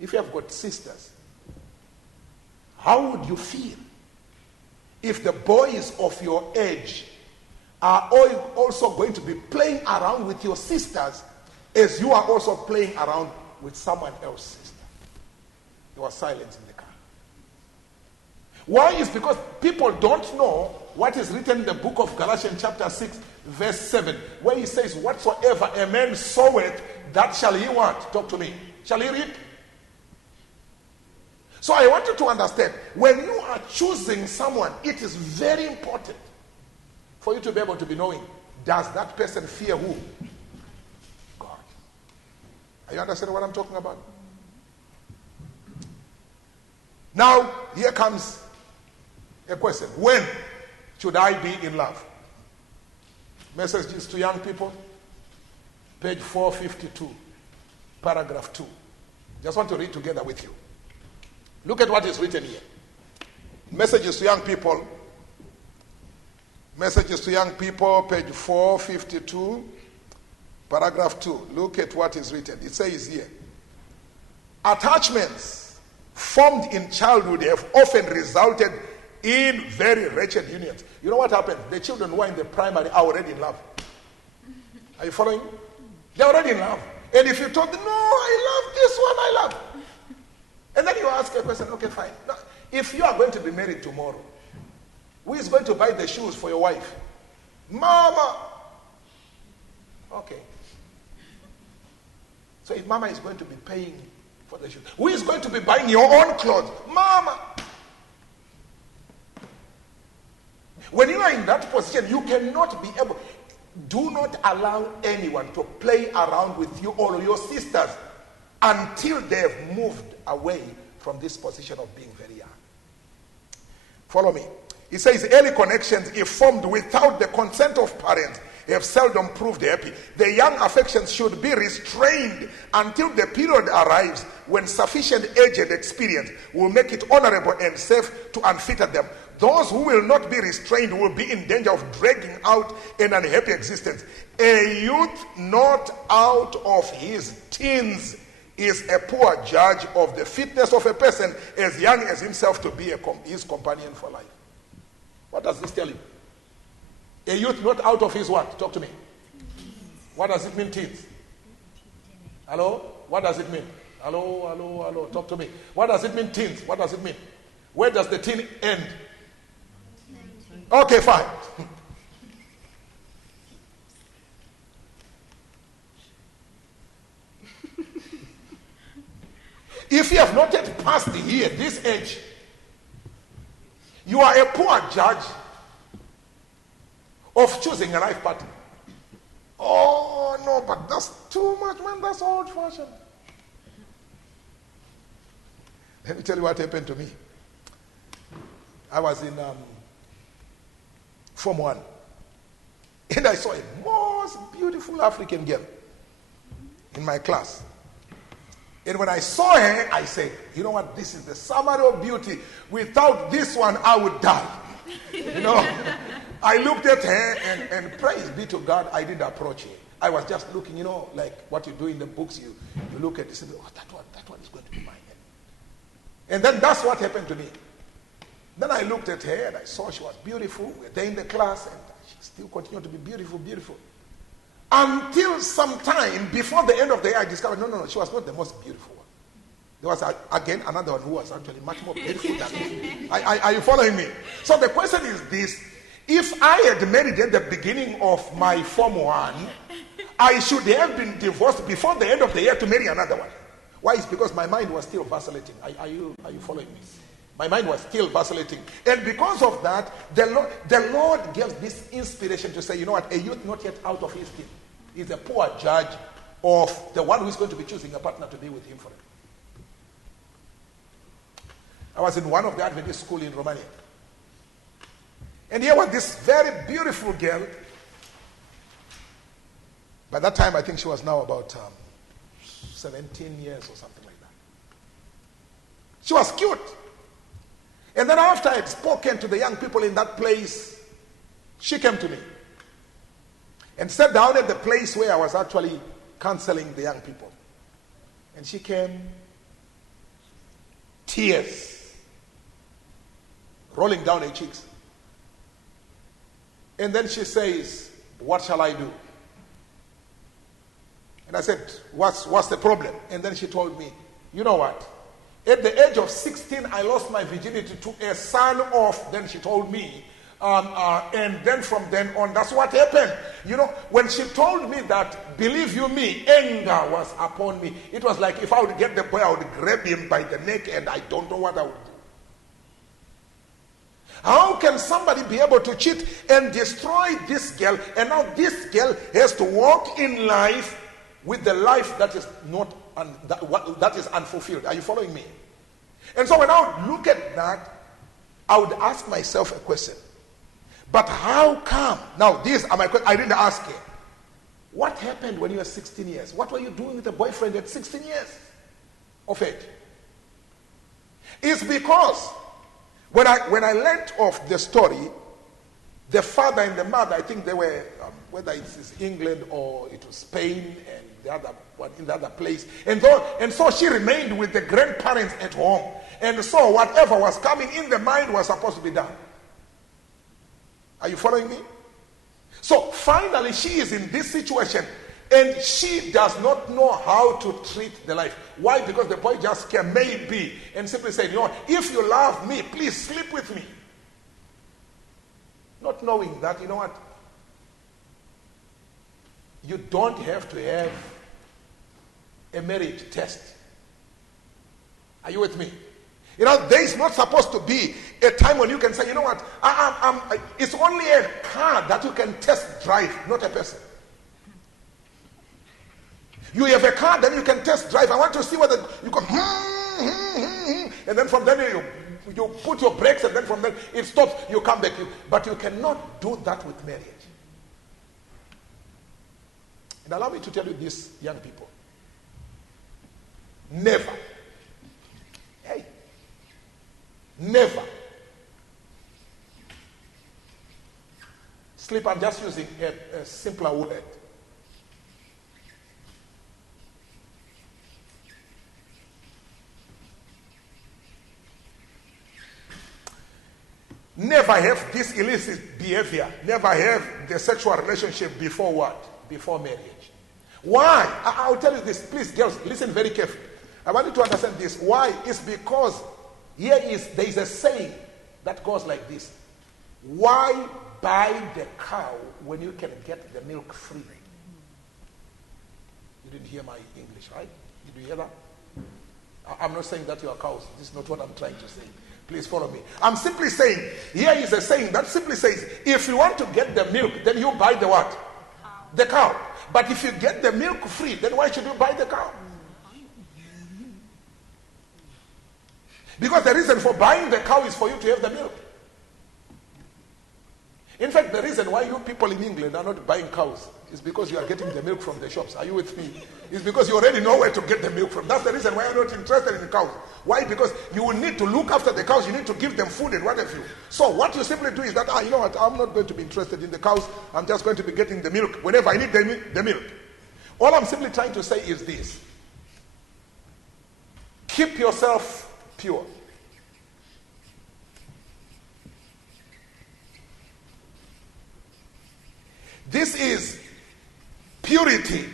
If you have got sisters, how would you feel if the boys of your age are also going to be playing around with your sisters as you are also playing around with someone else's sister? There was silence in the car. Why? Is because people don't know what is written in the book of Galatians chapter 6 verse 7, where he says, whatsoever a man soweth, that shall he what? Talk to me. Shall he reap? So I want you to understand, when you are choosing someone, it is very important for you to be able to be knowing, does that person fear who? God. Are you understanding what I'm talking about? Now, here comes a question. When should I be in love? Messages to young people, page 452, paragraph 2. Just want to read together with you. Look at what is written here. Messages to young people. Messages to young people, page 452, paragraph 2. Look at what is written. It says here, attachments formed in childhood have often resulted in very wretched unions. You know what happened? The children who are in the primary are already in love. Are you following? They're already in love. And if you told them, no, I love this one, I love. And then you ask a question, okay, fine. Now, if you are going to be married tomorrow, who is going to buy the shoes for your wife? Mama. Okay. So if mama is going to be paying for the shoes, who is going to be buying your own clothes? Mama. When you are in that position, you cannot be able. Do not allow anyone to play around with you or your sisters until they have moved away from this position of being very young. Follow me. It says early connections, if formed without the consent of parents, have seldom proved happy. The young affections should be restrained until the period arrives when sufficient age and experience will make it honorable and safe to unfetter them. Those who will not be restrained will be in danger of dragging out an unhappy existence. A youth not out of his teens is a poor judge of the fitness of a person as young as himself to be his companion for life. What does this tell you? A youth not out of his what? Talk to me. What does it mean, teens? Hello? What does it mean? Hello? Talk to me. What does it mean, teens? What does it mean? Where does the teen end? Okay, fine. If you have not yet passed here, this age, you are a poor judge of choosing a life partner. Oh, no, but that's too much, man. That's old-fashioned. Let me tell you what happened to me. I was in Form 1. And I saw a most beautiful African girl in my class. And when I saw her, I said, you know what? This is the summary of beauty. Without this one, I would die. You know? I looked at her and praise be to God, I didn't approach her. I was just looking, you know, like what you do in the books. You look at this and say, oh, that one is going to be mine. And then that's what happened to me. Then I looked at her and I saw she was beautiful. We were there in the class and she still continued to be beautiful. Until some time before the end of the year, I discovered, no, she was not the most beautiful one. There was, again, another one who was actually much more beautiful than me. Are you following me? So the question is this. If I had married at the beginning of my Form 1, I should have been divorced before the end of the year to marry another one. Why? It's because my mind was still vacillating. Are you following me? My mind was still vacillating. And because of that, the Lord gave this inspiration to say, you know what, a youth not yet out of his team is a poor judge of the one who is going to be choosing a partner to be with him forever. I was in one of the Adventist schools in Romania. And here was this very beautiful girl. By that time, I think she was now about 17 years or something like that. She was cute. And then after I had spoken to the young people in that place, she came to me and sat down at the place where I was actually counseling the young people. And she came, tears rolling down her cheeks. And then she says, what shall I do? And I said, what's the problem? And then she told me, you know what? At the age of 16, I lost my virginity to a son of, then she told me, and then from then on, that's what happened. You know, when she told me that, believe you me, anger was upon me. It was like if I would get the boy, I would grab him by the neck and I don't know what I would do. How can somebody be able to cheat and destroy this girl, and now this girl has to walk in life with the life that is not that is unfulfilled? Are you following me? And so when I would look at that, I would ask myself a question. But how come? Now, these are my questions. I didn't ask you. What happened when you were 16 years? What were you doing with a boyfriend at 16 years of age? It's because when I learned of the story, the father and the mother, I think they were, whether it's England or it was Spain and the other one in the other place. And so she remained with the grandparents at home. And so whatever was coming in the mind was supposed to be done. Are you following me? So finally she is in this situation and she does not know how to treat the life. Why? Because the boy just came maybe and simply said, if you love me, please sleep with me. Not knowing that, you don't have to have a marriage test. Are you with me? There is not supposed to be a time when you can say, it's only a car that you can test drive, not a person. You have a car, then you can test drive. I want to see whether you go, and then from there you put your brakes, and then from there it stops, you come back. But you cannot do that with marriage. And allow me to tell you this, young people. Never. Never. Sleep, I'm just using a simpler word. Never have this illicit behavior. Never have the sexual relationship before what? Before marriage. Why? I'll tell you this. Please, girls, listen very carefully. I want you to understand this. Why? It's because there is a saying that goes like this. Why buy the cow when you can get the milk free? You didn't hear my English, right? Did you hear that? I'm not saying that you are cows. This is not what I'm trying to say. Please follow me. I'm simply saying, here is a saying that simply says, if you want to get the milk, then you buy the what? The cow. But if you get the milk free, then why should you buy the cow? Because the reason for buying the cow is for you to have the milk. In fact, the reason why you people in England are not buying cows is because you are getting the milk from the shops. Are you with me? It's because you already know where to get the milk from. That's the reason why you're not interested in cows. Why? Because you will need to look after the cows. You need to give them food and what have you. So what you simply do is that, you know what, I'm not going to be interested in the cows. I'm just going to be getting the milk whenever I need the milk. All I'm simply trying to say is this. Keep yourself pure. This is purity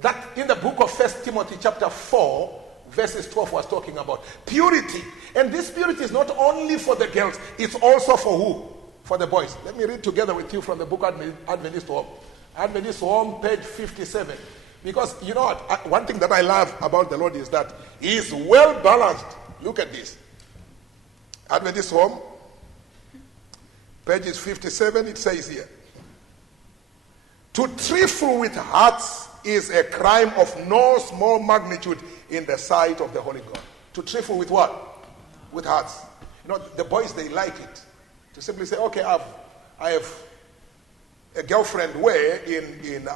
that in the book of 1 Timothy chapter 4 verses 12 was talking about. Purity. And this purity is not only for the girls, it's also for who? For the boys. Let me read together with you from the book Adventist Home. Adventist Home, page 57. Because you know what? One thing that I love about the Lord is that He is well balanced. Look at this. Adventist Home, page 57, it says here. To trifle with hearts is a crime of no small magnitude in the sight of the Holy God. To trifle with what? With hearts. You know, the boys, they like it. To simply say, okay, I have a girlfriend where in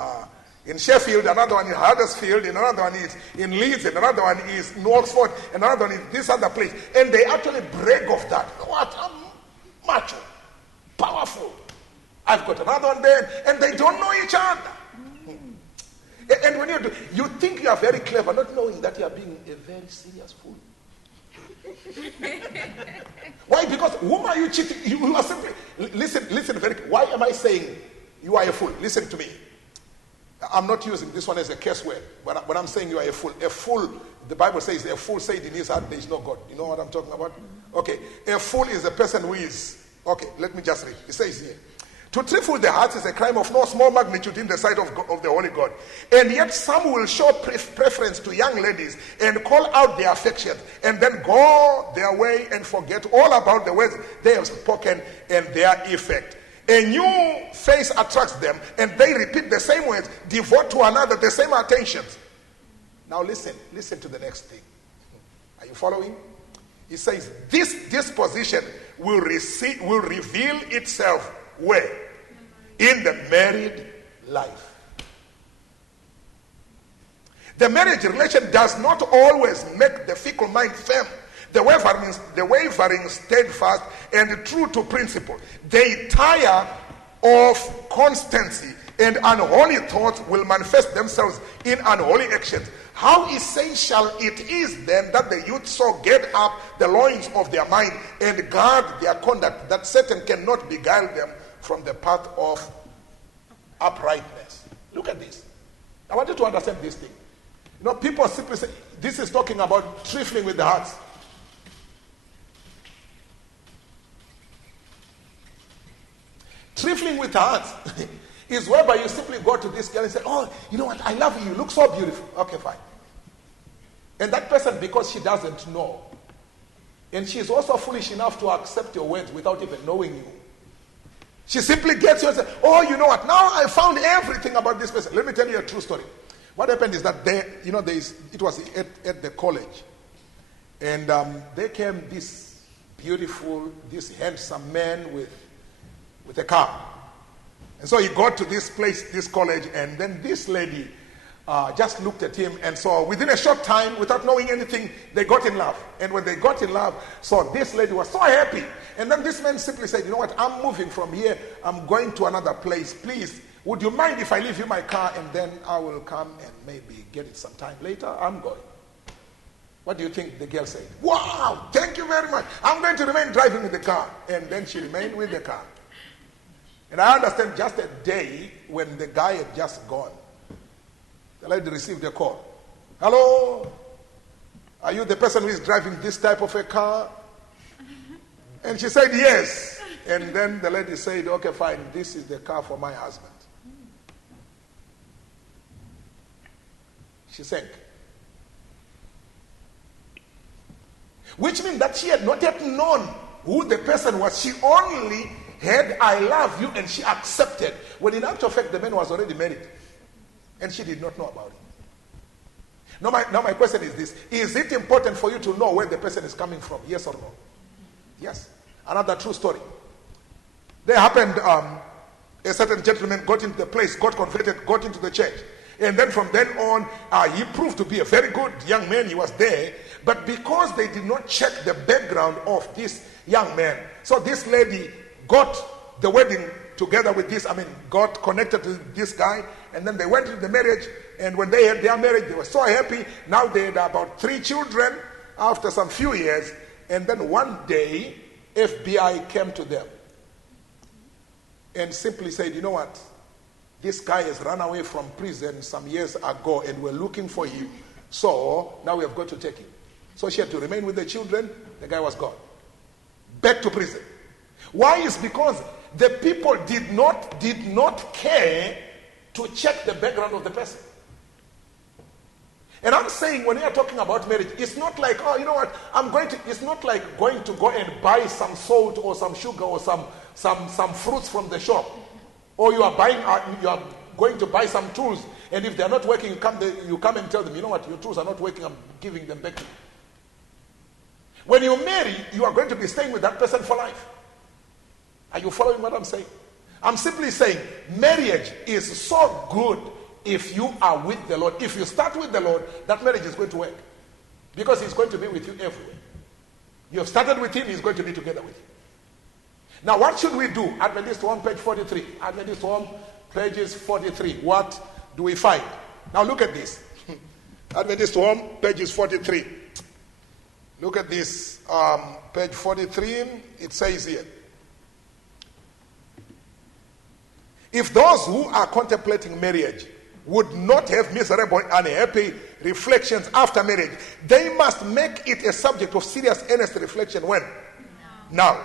Sheffield, another one in Huddersfield, another one is in Leeds, and another one is in Oxford, another one is this other place. And they actually brag of that. What? I'm macho. Powerful. I've got another one there, and they don't know each other. And when you think you are very clever, not knowing that you are being a very serious fool. Why? Because whom are you cheating? You are simply, listen very, why am I saying you are a fool? Listen to me. I'm not using this one as a curse word, but when I'm saying you are a fool, the Bible says a fool said in his heart there is no God. You know what I'm talking about? Okay, a fool is a person who is, okay, let me just read. It says here, to trifle the heart is a crime of no small magnitude in the sight of the Holy God. And yet some will show preference to young ladies and call out their affection and then go their way and forget all about the words they have spoken and their effect. A new face attracts them and they repeat the same words, devote to another the same attentions. Now listen to the next thing. Are you following? It says, this disposition will reveal itself where? In the married life. The marriage relation does not always make the fickle mind firm. The wavering steadfast and true to principle. They tire of constancy, and unholy thoughts will manifest themselves in unholy actions. How essential it is then that the youth so get up the loins of their mind and guard their conduct, that Satan cannot beguile them from the path of uprightness. Look at this. I want you to understand this thing. You know, people simply say, this is talking about trifling with the hearts. Trifling with the hearts is whereby you simply go to this girl and say, oh, you know what, I love you, you look so beautiful. Okay, fine. And that person, because she doesn't know, and she is also foolish enough to accept your words without even knowing you, she simply gets you and says, oh, you know what, now I found everything about this person. Let me tell you a true story. What happened is that it was at the college, and there came this beautiful, this handsome man with a car. And so he got to this place, this college, and then this lady just looked at him, and so within a short time, without knowing anything, they got in love. And when they got in love, so this lady was so happy. And then this man simply said, you know what, I'm moving from here, I'm going to another place. Please, would you mind if I leave you my car, and then I will come and maybe get it sometime later? I'm going. What do you think the girl said? Wow, thank you very much. I'm going to remain driving with the car. And then she remained with the car. And I understand just a day when the guy had just gone, the lady received a call. Hello? Are you the person who is driving this type of a car? And she said, yes. And then the lady said, okay, fine, this is the car for my husband. She sank. Which means that she had not yet known who the person was. She only had I love you, and she accepted, when in actual fact the man was already married and she did not know about it. Now my question is this: is it important for you to know where the person is coming from? Yes or no? Yes. Another true story. There happened, a certain gentleman got into the place, got converted, got into the church, and then from then on he proved to be a very good young man. He was there, but because they did not check the background of this young man, so this lady got the wedding together with this, got connected to this guy, and then they went into the marriage, and when they had their marriage, they were so happy. Now they had about 3 children after some few years, and then one day, FBI came to them and simply said, you know what, this guy has run away from prison some years ago, and we're looking for him, so now we have got to take him. So she had to remain with the children. The guy was gone, back to prison. Why? Is because the people did not care to check the background of the person. And I'm saying, when we are talking about marriage, it's not like, oh, you know what, it's not like going to go and buy some salt or some sugar or some fruits from the shop. Or you are going to buy some tools, and if they're not working, you come and tell them, you know what, your tools are not working, I'm giving them back to you. When you marry, you are going to be staying with that person for life. Are you following what I'm saying? I'm simply saying marriage is so good if you are with the Lord. If you start with the Lord, that marriage is going to work, because he's going to be with you everywhere. You have started with him, he's going to be together with you. Now, what should we do? Adventist Home, page 43. Adventist Home, pages 43. What do we find? Now, look at this. Adventist Home, pages 43. Look at this. Page 43, it says here, if those who are contemplating marriage would not have miserable, unhappy reflections after marriage, they must make it a subject of serious, earnest reflection. When? Now.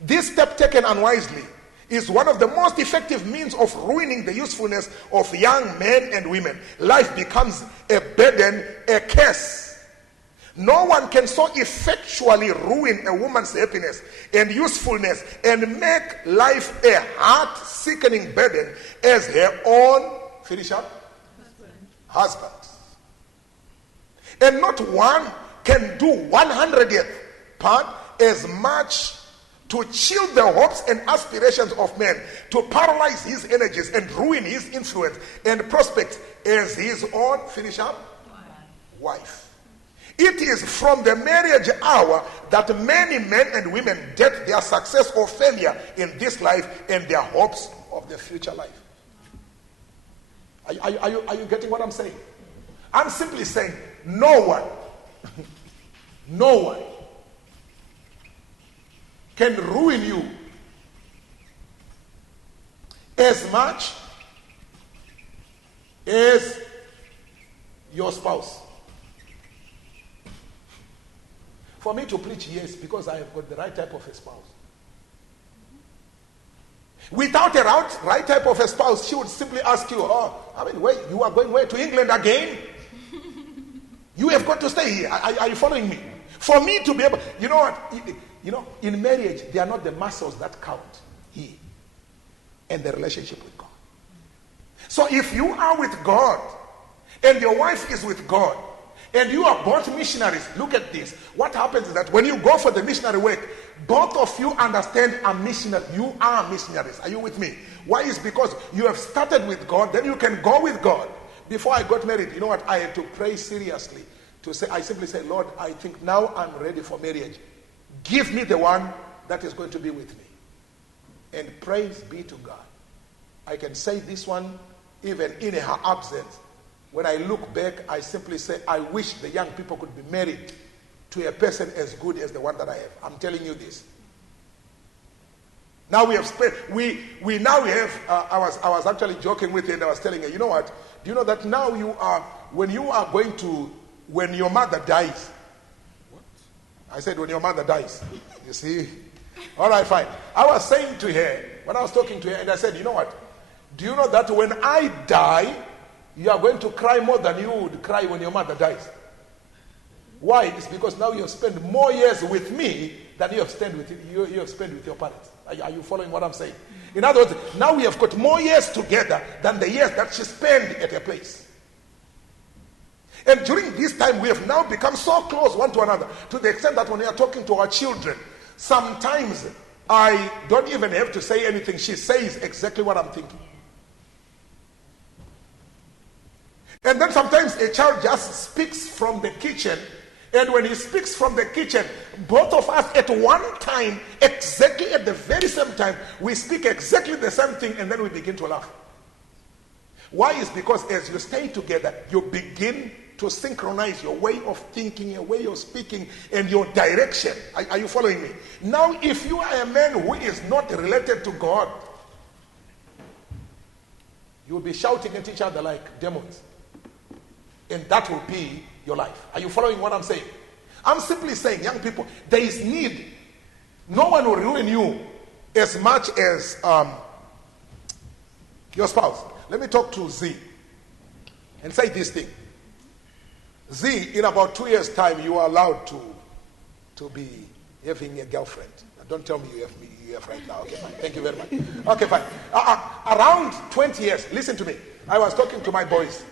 This step taken unwisely is one of the most effective means of ruining the usefulness of young men and women. Life becomes a burden, a curse. No one can so effectually ruin a woman's happiness and usefulness and make life a heart-sickening burden as her own, finish up, husband. And not one can do 100th part as much to chill the hopes and aspirations of men, to paralyze his energies and ruin his influence and prospects as his own, finish up, wife. It is from the marriage hour that many men and women get their success or failure in this life and their hopes of the future life. Are you getting what I'm saying? I'm simply saying no one can ruin you as much as your spouse. For me to preach, yes, because I have got the right type of a spouse. Without a right type of a spouse, she would simply ask you, wait, you are going where? To England again? You have got to stay here. Are you following me? For me to be able, you know what? In marriage, they are not the muscles that count here and the relationship with God. So if you are with God and your wife is with God, and you are both missionaries, look at this. What happens is that when you go for the missionary work, both of you understand a missionary. You are missionaries. Are you with me? Why? Is because you have started with God, then you can go with God. Before I got married, you know what? I had to pray seriously. I simply say, Lord, I think now I'm ready for marriage. Give me the one that is going to be with me. And praise be to God. I can say this one even in her absence. When I look back, I simply say, I wish the young people could be married to a person as good as the one that I have. I'm telling you this. Now we have spent, we now have, I was actually joking with her and I was telling her, you know what? Do you know that now when your mother dies. What? I said, when your mother dies. You see? All right, fine. I was saying to her, when I was talking to her, and I said, you know what? Do you know that when I die, you are going to cry more than you would cry when your mother dies? Why? It's because now you have spent more years with me than you have spent with your parents. Are you following what I'm saying? In other words, now we have got more years together than the years that she spent at a place. And during this time, we have now become so close one to another, to the extent that when we are talking to our children, sometimes I don't even have to say anything. She says exactly what I'm thinking. And then sometimes a child just speaks from the kitchen, and when he speaks from the kitchen, both of us at one time, exactly at the very same time, we speak exactly the same thing, and then we begin to laugh. Why? Is because as you stay together, you begin to synchronize your way of thinking, your way of speaking, and your direction. Are you following me? Now, if you are a man who is not related to God, you will be shouting at each other like demons. And that will be your life. Are you following what I'm saying? I'm simply saying, young people, there is need. No one will ruin you as much as your spouse. Let me talk to Z and say this thing. Z, in about 2 years' time, you are allowed to be having a girlfriend. Don't tell me you have right now. Okay, fine. Thank you very much. Okay, fine. Around 20 years, listen to me. I was talking to my boys.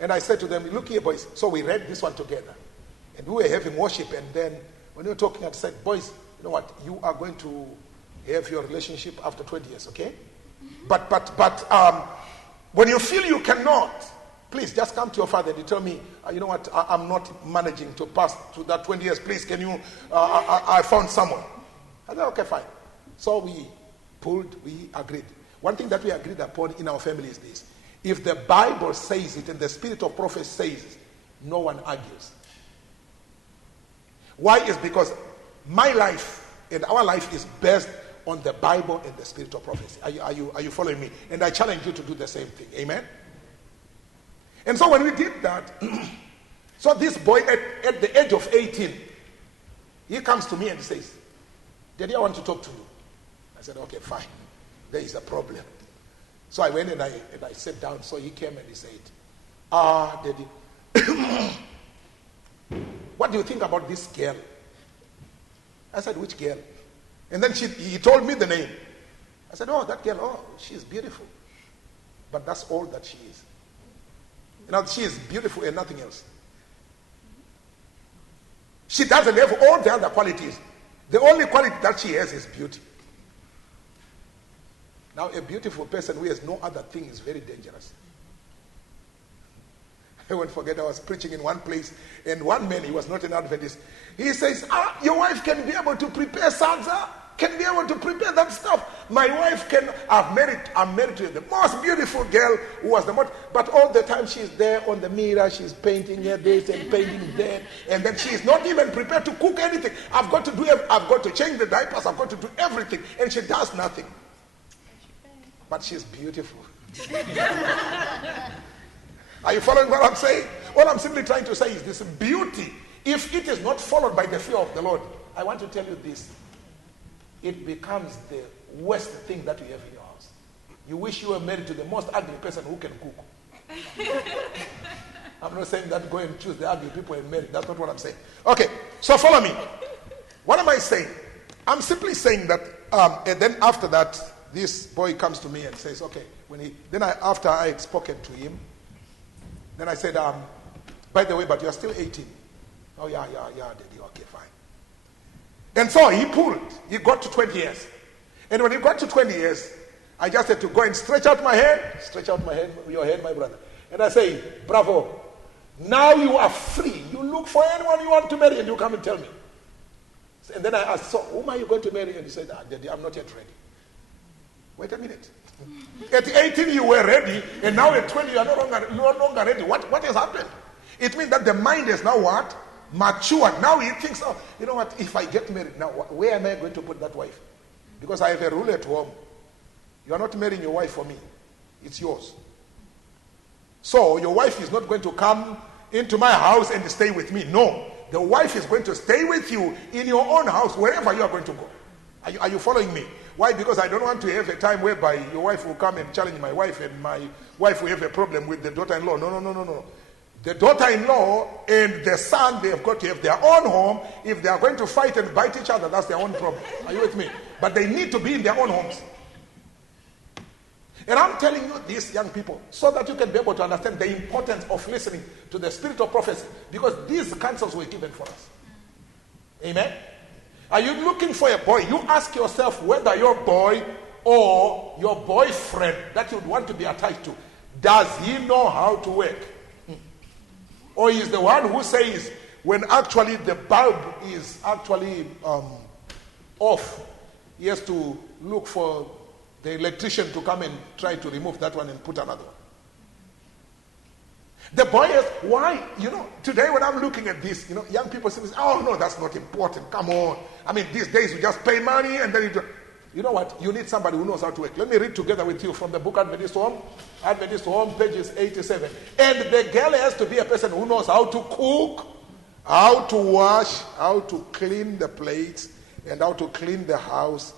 And I said to them, look here, boys. So we read this one together. And we were having worship. And then when we were talking, I said, boys, you know what? You are going to have your relationship after 20 years, okay? But when you feel you cannot, please just come to your father and you tell me, you know what? I'm not managing to pass to that 20 years. Please, can you, I found someone. I said, okay, fine. So we agreed. One thing that we agreed upon in our family is this. If the Bible says it and the spirit of prophecy says it, no one argues. Why? Is because my life and our life is based on the Bible and the spirit of prophecy. Are you following me? And I challenge you to do the same thing. Amen? And so when we did that, so this boy at the age of 18, he comes to me and he says, Daddy, I want to talk to you. I said, okay, fine. There is a problem. So I went and I sat down. So he came and he said, Daddy, what do you think about this girl? I said, which girl? And then he told me the name. I said, oh, that girl, she's beautiful. But that's all that she is. You know, she is beautiful and nothing else. She doesn't have all the other qualities. The only quality that she has is beauty. Now, a beautiful person who has no other thing is very dangerous. I won't forget, I was preaching in one place, and one man, he was not an Adventist. He says, your wife can be able to prepare salsa, can be able to prepare that stuff. My wife can, I'm married to the most beautiful girl who was the most, but all the time she's there on the mirror, she's painting here, this and painting there, and then she's not even prepared to cook anything. I've got to change the diapers, I've got to do everything, and she does nothing. But she's beautiful. Are you following what I'm saying? What I'm simply trying to say is this: beauty, if it is not followed by the fear of the Lord, I want to tell you this, it becomes the worst thing that you have in your house. You wish you were married to the most ugly person who can cook. I'm not saying that go and choose the ugly people and marry. That's not what I'm saying. Okay, so follow me. What am I saying? I'm simply saying that, and then after that, this boy comes to me and says, okay, after I had spoken to him, then I said, by the way, but you're still 18. Oh, yeah, daddy, okay, fine. And so he pulled. He got to 20 years. And when he got to 20 years, I just had to go and stretch out my hand, your hand, my brother. And I say, bravo, now you are free. You look for anyone you want to marry and you come and tell me. And then I asked, so whom are you going to marry? And he said, daddy, I'm not yet ready. Wait a minute. At 18 you were ready, and now at 20 you are no longer ready. What has happened? It means that the mind is now what? Matured. Now he thinks, oh, you know what, if I get married, now where am I going to put that wife? Because I have a rule at home. You are not marrying your wife for me. It's yours. So your wife is not going to come into my house and stay with me. No. The wife is going to stay with you in your own house, wherever you are going to go. Are you following me? Why? Because I don't want to have a time whereby your wife will come and challenge my wife and my wife will have a problem with the daughter-in-law. No. The daughter-in-law and the son, they have got to have their own home. If they are going to fight and bite each other, that's their own problem. Are you with me? But they need to be in their own homes. And I'm telling you this, young people, so that you can be able to understand the importance of listening to the spirit of prophecy, because these counsels were given for us. Amen? Are you looking for a boy? You ask yourself whether your boy or your boyfriend that you'd want to be attached to, does he know how to work? Or is the one who says when actually the bulb is actually off, he has to look for the electrician to come and try to remove that one and put another one? The boy is, why? Today when I'm looking at this, young people say, oh no, that's not important. Come on. I mean, these days you just pay money and then you know what? You need somebody who knows how to work. Let me read together with you from the book Adventist Home, pages 87. And the girl has to be a person who knows how to cook, how to wash, how to clean the plates, and how to clean the house.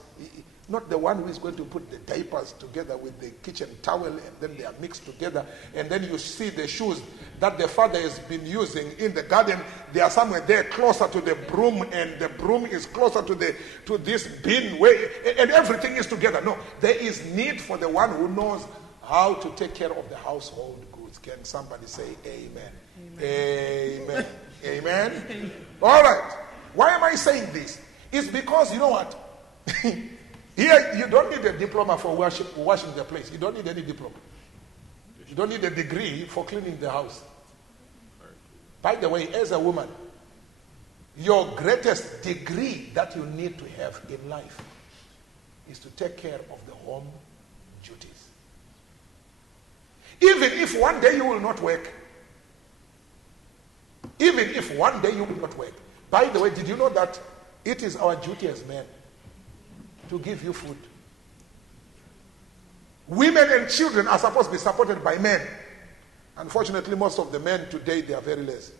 Not the one who is going to put the diapers together with the kitchen towel and then they are mixed together. And then you see the shoes that the father has been using in the garden. They are somewhere there closer to the broom, and the broom is closer to this bin where, and everything is together. No, there is need for the one who knows how to take care of the household goods. Can somebody say amen? Amen. Amen. Amen. All right. Why am I saying this? It's because, you know what? Here, you don't need a diploma for washing the place. You don't need any diploma. You don't need a degree for cleaning the house. By the way, as a woman, your greatest degree that you need to have in life is to take care of the home duties. Even if one day you will not work. By the way, did you know that it is our duty as men to give you food? Women and children are supposed to be supported by men. Unfortunately, most of the men today, they are very lazy.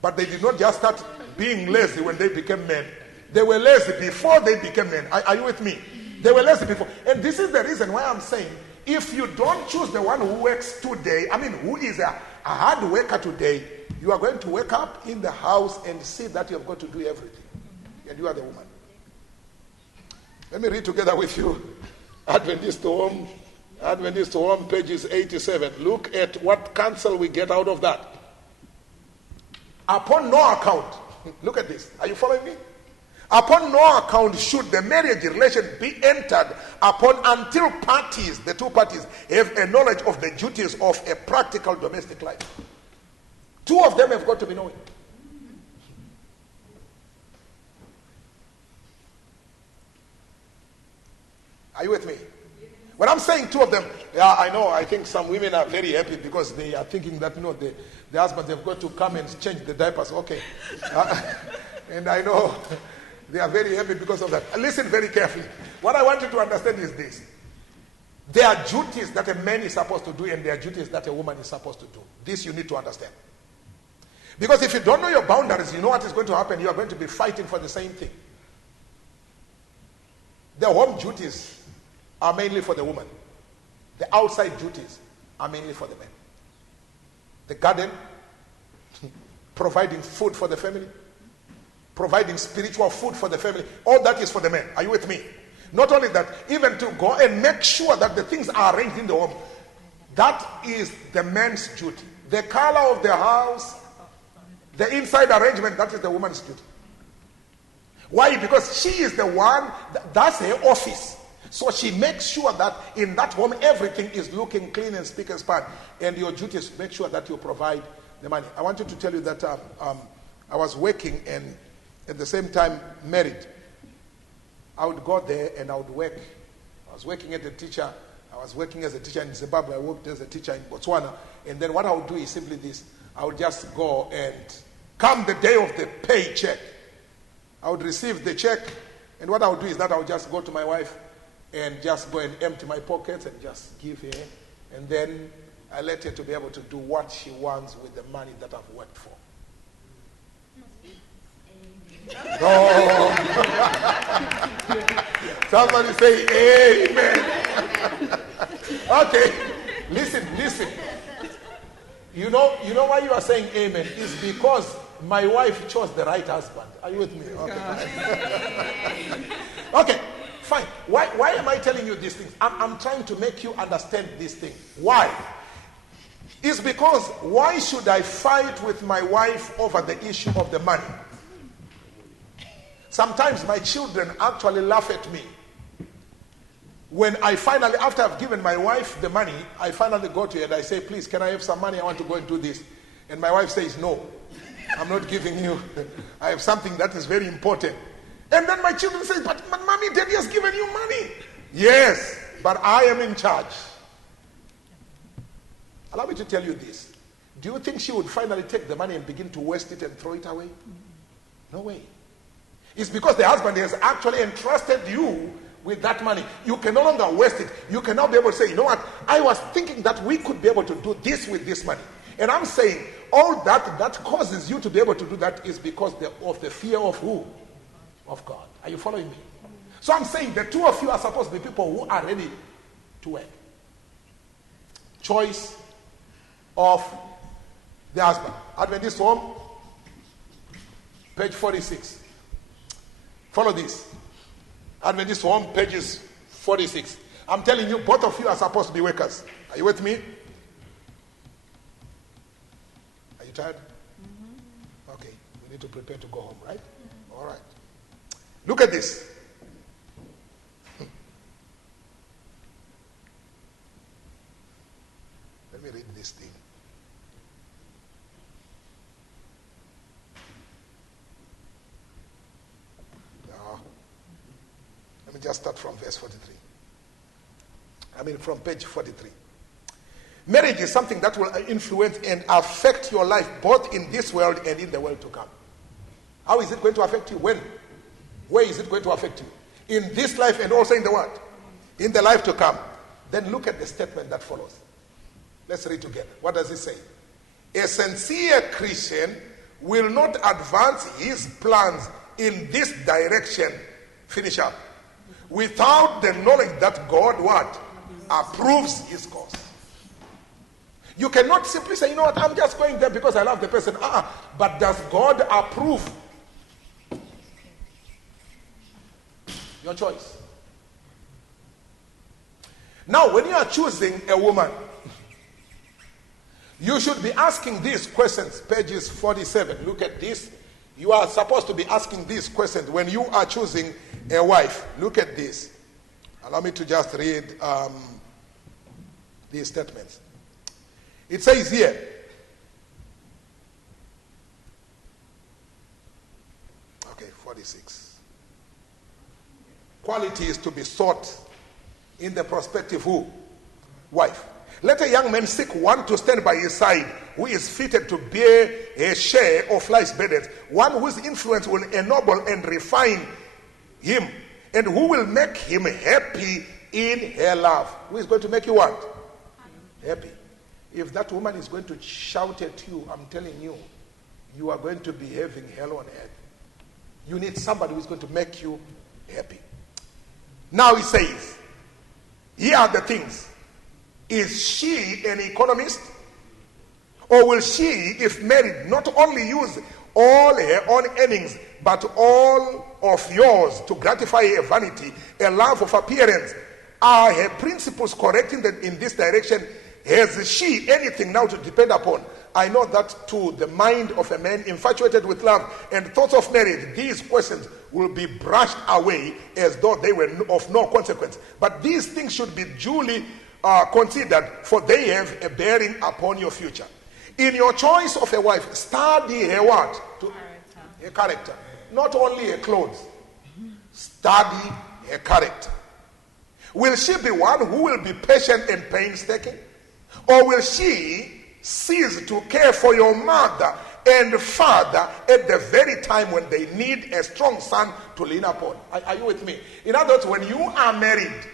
But they did not just start being lazy when they became men. They were lazy before they became men. Are you with me? They were lazy before. And this is the reason why I'm saying, if you don't choose the one who works today, who is a hard worker today, you are going to wake up in the house and see that you have got to do everything. And you are the woman. Let me read together with you Adventist Home, pages 87. Look at what counsel we get out of that. Upon no account, look at this. Are you following me? Upon no account should the marriage relation be entered upon until parties, the two parties, have a knowledge of the duties of a practical domestic life. Two of them have got to be knowing. Are you with me? When I'm saying two of them, yeah, I know, I think some women are very happy because they are thinking that, no, the husbands have got to come and change the diapers. Okay. And I know they are very happy because of that. Listen very carefully. What I want you to understand is this. There are duties that a man is supposed to do and there are duties that a woman is supposed to do. This you need to understand. Because if you don't know your boundaries, you know what is going to happen. You are going to be fighting for the same thing. The home duties are mainly for the woman. The outside duties are mainly for the man. The garden, providing food for the family, providing spiritual food for the family, all that is for the men. Are you with me? Not only that, even to go and make sure that the things are arranged in the home, that is the man's duty. The color of the house, the inside arrangement, that is the woman's duty. Why? Because she is the one, that's her office. So she makes sure that in that home everything is looking clean and speak and span. And your duty is to make sure that you provide the money. I wanted to tell you that I was working and at the same time married. I would go there and I would work. I was working as a teacher. I was working as a teacher in Zimbabwe. I worked as a teacher in Botswana. And then what I would do is simply this. I would just go and come the day of the paycheck, I would receive the check. And what I would do is that I would just go to my wife and just go and empty my pockets and just give her. And then I let her to be able to do what she wants with the money that I've worked for. No. Somebody say amen. Okay. Listen. You know why you are saying amen? It's because my wife chose the right husband. Are you with me? Okay. Okay, fine. Why am I telling you these things? I'm trying to make you understand this thing. Why? It's because why should I fight with my wife over the issue of the money? Sometimes my children actually laugh at me. When I finally, after I've given my wife the money, I finally go to her and I say, please, can I have some money? I want to go and do this. And my wife says, no, I'm not giving you. I have something that is very important. And then my children say, but mommy, daddy has given you money. Yes, but I am in charge. Allow me to tell you this. Do you think she would finally take the money and begin to waste it and throw it away? No way. It's because the husband has actually entrusted you with that money. You can no longer waste it. You can now be able to say, you know what? I was thinking that we could be able to do this with this money. And I'm saying all that causes you to be able to do that is because of the fear of who? Of God. Are you following me? So I'm saying the two of you are supposed to be people who are ready to work. Choice of the husband. Adventist home, page 46. Follow this. Adventist home, pages 46. I'm telling you, both of you are supposed to be workers. Are you with me? Are you tired? Mm-hmm. Okay, we need to prepare to go home, right? Mm-hmm. All right. Look at this. Let me read this thing. Let me just start from verse 43. From page 43. Marriage is something that will influence and affect your life both in this world and in the world to come. How is it going to affect you? When? Where is it going to affect you? In this life and also in the what? In the life to come. Then look at the statement that follows. Let's read together. What does it say? A sincere Christian will not advance his plans in this direction. Finish up. Without the knowledge that God what? Approves his cause. You cannot simply say, you know what, I'm just going there because I love the person. But does God approve? Your choice. Now, when you are choosing a woman, you should be asking these questions. Pages 47. Look at this. You are supposed to be asking these questions when you are choosing a wife. Look at this. Allow me to just read these statements. It says here, okay, 46. Quality is to be sought in the prospective who? Wife. Let a young man seek one to stand by his side, who is fitted to bear a share of life's burdens, one whose influence will ennoble and refine him, and who will make him happy in her love. Who is going to make you what? Happy. If that woman is going to shout at you, I'm telling you, you are going to be having hell on earth. You need somebody who is going to make you happy. Now he says, here are the things. Is she an economist? Or will she, if married, not only use all her own earnings, but all of yours to gratify her vanity, a love of appearance? Are her principles correct in this direction? Has she anything now to depend upon? I know that to the mind of a man infatuated with love and thoughts of marriage, these questions will be brushed away as though they were of no consequence. But these things should be duly considered, for they have a bearing upon your future. In your choice of a wife, study her what? Her character. Not only her clothes. Study her character. Will she be one who will be patient and painstaking? Or will she cease to care for your mother and father at the very time when they need a strong son to lean upon? Are you with me? In other words, when you are married,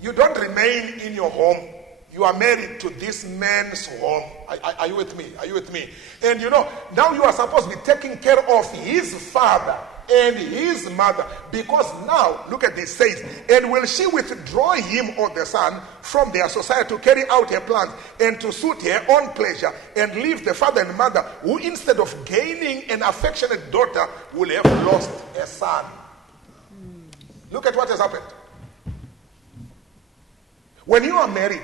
you don't remain in your home. You are married to this man's home. Are you with me? Are you with me? And you know, now you are supposed to be taking care of his father and his mother. Because now, look at this, says, and will she withdraw him or the son from their society to carry out her plans and to suit her own pleasure and leave the father and mother, who instead of gaining an affectionate daughter will have lost a son? Look at what has happened. When you are married,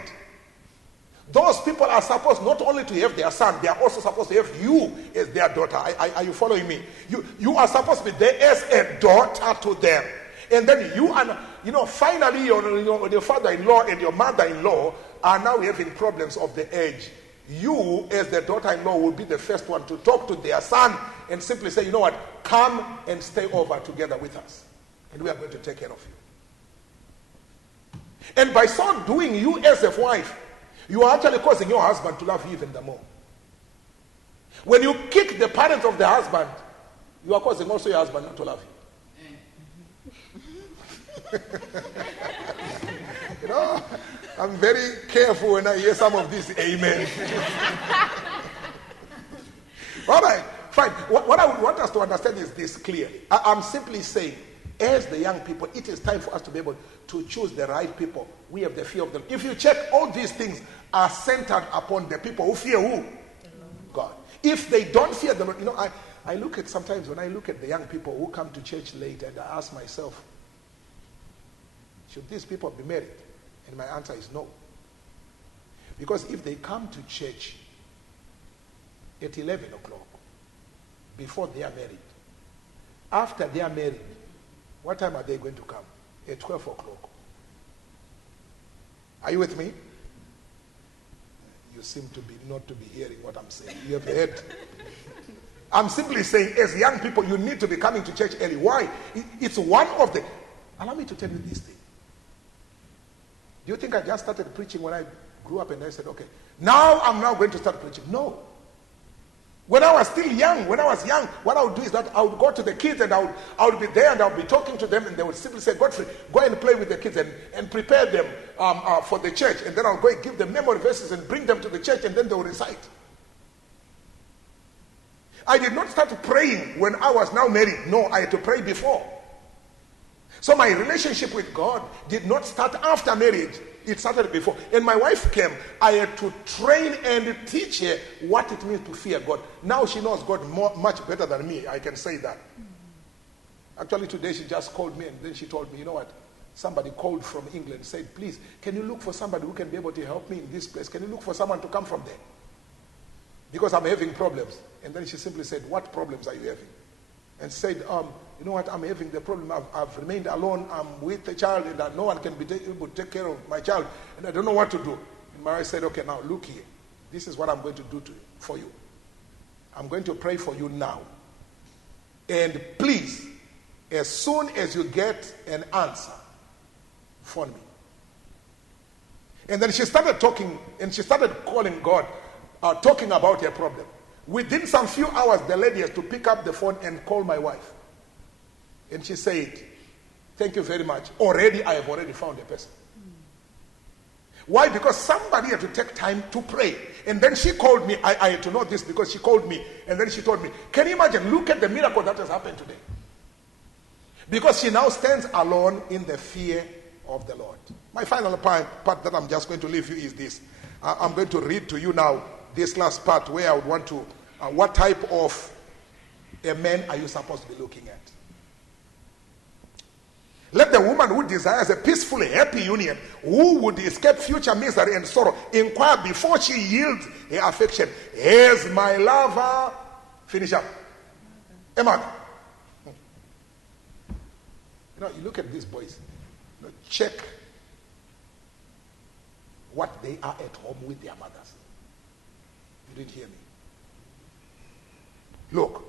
those people are supposed not only to have their son, they are also supposed to have you as their daughter. Are you following me? You are supposed to be there as a daughter to them. And then you are, finally your father-in-law and your mother-in-law are now having problems of the age. You as the daughter-in-law will be the first one to talk to their son and simply say, you know what, come and stay over together with us. And we are going to take care of you. And by so doing, you as a wife, you are actually causing your husband to love you even the more. When you kick the parents of the husband, you are causing also your husband not to love you. I'm very careful when I hear some of this amen. All right, fine. What I would want us to understand is this clear. I'm simply saying, as the young people, it is time for us to be able to choose the right people. We have the fear of them. If you check, all these things are centered upon the people who fear who? God. If they don't fear the Lord, I look at sometimes when I look at the young people who come to church late, and I ask myself, should these people be married? And my answer is no. Because if they come to church at 11 o'clock, before they are married, after they are married, what time are they going to come? At 12 o'clock. Are you with me? You seem to be not to be hearing what I'm saying. You have heard. I'm simply saying, as young people, you need to be coming to church early. Why? It's one of the... Allow me to tell you this thing. Do you think I just started preaching when I grew up and I said, okay, now I'm now going to start preaching? No. When I was still young, what I would do is that I would go to the kids and I would be there and I would be talking to them, and they would simply say, Godfrey, go and play with the kids and prepare them for the church. And then I would go and give them memory verses and bring them to the church, and then they would recite. I did not start praying when I was now married. No, I had to pray before. So my relationship with God did not start after marriage. It started before. And my wife came. I had to train and teach her what it means to fear God. Now she knows God much better than me. I can say that. Actually, today she just called me and then she told me, you know what? Somebody called from England, said, please, can you look for somebody who can be able to help me in this place? Can you look for someone to come from there? because I'm having problems. And then she simply said, what problems are you having? And said, you know what, I'm having the problem. I've remained alone. I'm with a child, and no one can be able to take care of my child, and I don't know what to do. And my wife said, okay, now look here. This is what I'm going to do for you. I'm going to pray for you now. And please, as soon as you get an answer, phone me. And then she started talking, and she started calling God, talking about her problem. Within some few hours, the lady has to pick up the phone and call my wife. And she said, thank you very much. I have already found a person. Why? Because somebody had to take time to pray. And then she called me. I had to know this because she called me. And then she told me, can you imagine? Look at the miracle that has happened today. Because she now stands alone in the fear of the Lord. My final part that I'm just going to leave you is this. I'm going to read to you now this last part where I would want to, what type of a man are you supposed to be looking at? Let the woman who desires a peaceful, happy union, who would escape future misery and sorrow, inquire before she yields her affection. Has my lover, finish up, a mother? You know, you look at these boys, check what they are at home with their mothers. You didn't hear me. Look,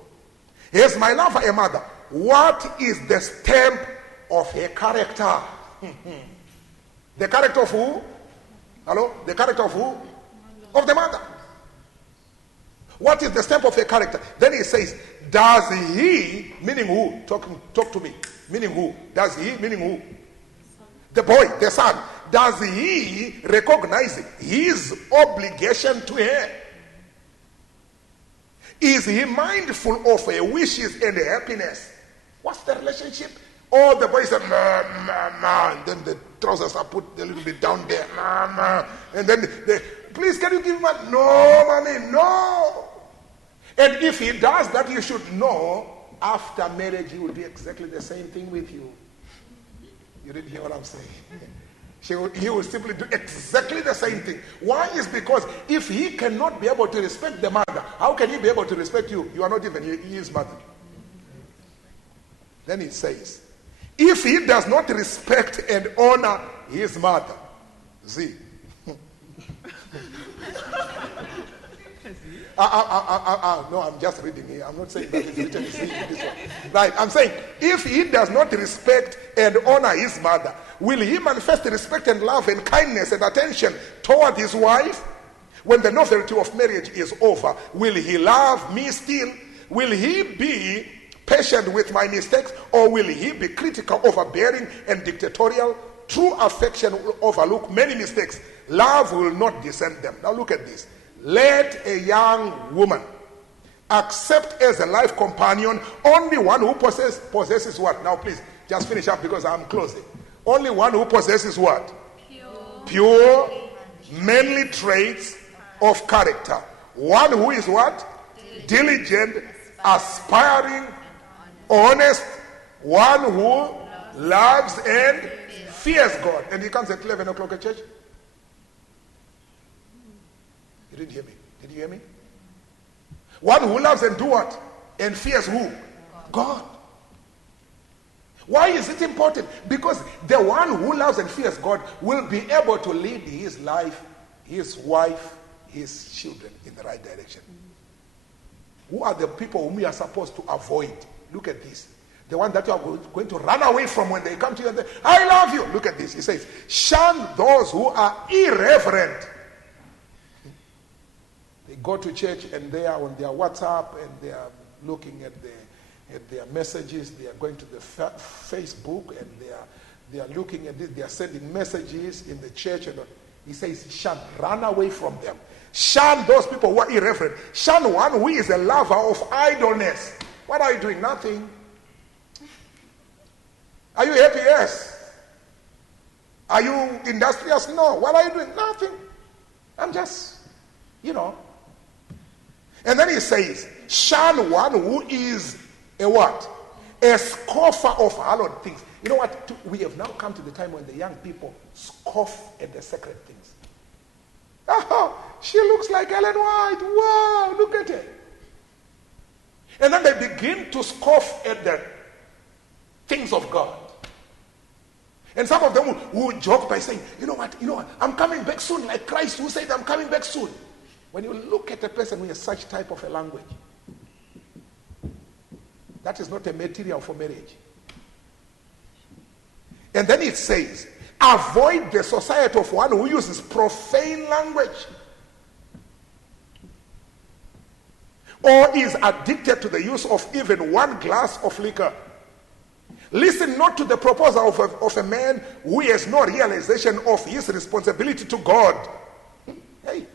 has my lover a mother? What is the stamp of her character? The character of who? Hello? The character of who? Of the mother. What is the stamp of her character? Then he says, does he, meaning who? Talk to me. Meaning who? Does he, meaning who? The boy, the son. Does he recognize his obligation to her? Is he mindful of her wishes and her happiness? What's the relationship? Oh, the boy said, and then the trousers are put a little bit down there, and then please, can you give me money? No, mommy, no. And if he does that, you should know, after marriage, he will do exactly the same thing with you. You didn't hear what I'm saying? He will simply do exactly the same thing. Why? Is because if he cannot be able to respect the mother, how can he be able to respect you? You are not even his mother. Then it says, if he does not respect and honor his mother, see. No, I'm just reading here. I'm not saying that it's written in this one. Right, I'm saying, if he does not respect and honor his mother, will he manifest respect and love and kindness and attention toward his wife? When the novelty of marriage is over, will he love me still? Will he be patient with my mistakes, or will he be critical, overbearing, and dictatorial? True affection will overlook many mistakes. Love will not descend them. Now look at this. Let a young woman accept as a life companion only one who possesses what? Now please, just finish up because I'm closing. Only one who possesses what? Pure, manly traits of character. One who is what? Diligent, aspiring, honest. One who loves and fears God. And he comes at 11 o'clock at church. You didn't hear me. Did you hear me? One who loves and do what? And fears who? God. Why is it important? Because the one who loves and fears God will be able to lead his life, his wife, his children in the right direction. Who are the people whom we are supposed to avoid? Look at this. The one that you are going to run away from when they come to you and say, I love you. Look at this. He says, shun those who are irreverent. They go to church and they are on their WhatsApp and they are looking at their messages. They are going to the Facebook and they are looking at this. They are sending messages in the church. And he says, shun, run away from them. Shun those people who are irreverent. Shun one who is a lover of idleness. What are you doing? Nothing. Are you happy? Yes. Are you industrious? No. What are you doing? Nothing. I'm just, And then he says, shun one who is a what? A scoffer of hallowed things. You know what? We have now come to the time when the young people scoff at the sacred things. Oh, she looks like Ellen White. Wow, look at her. And then they begin to scoff at the things of God. And some of them will joke by saying, you know what, I'm coming back soon, like Christ who said, I'm coming back soon. When you look at a person who has such type of a language, that is not a material for marriage. And then it says, avoid the society of one who uses profane language or is addicted to the use of even one glass of liquor. Listen not to the proposal of a man who has no realization of his responsibility to God. Hey,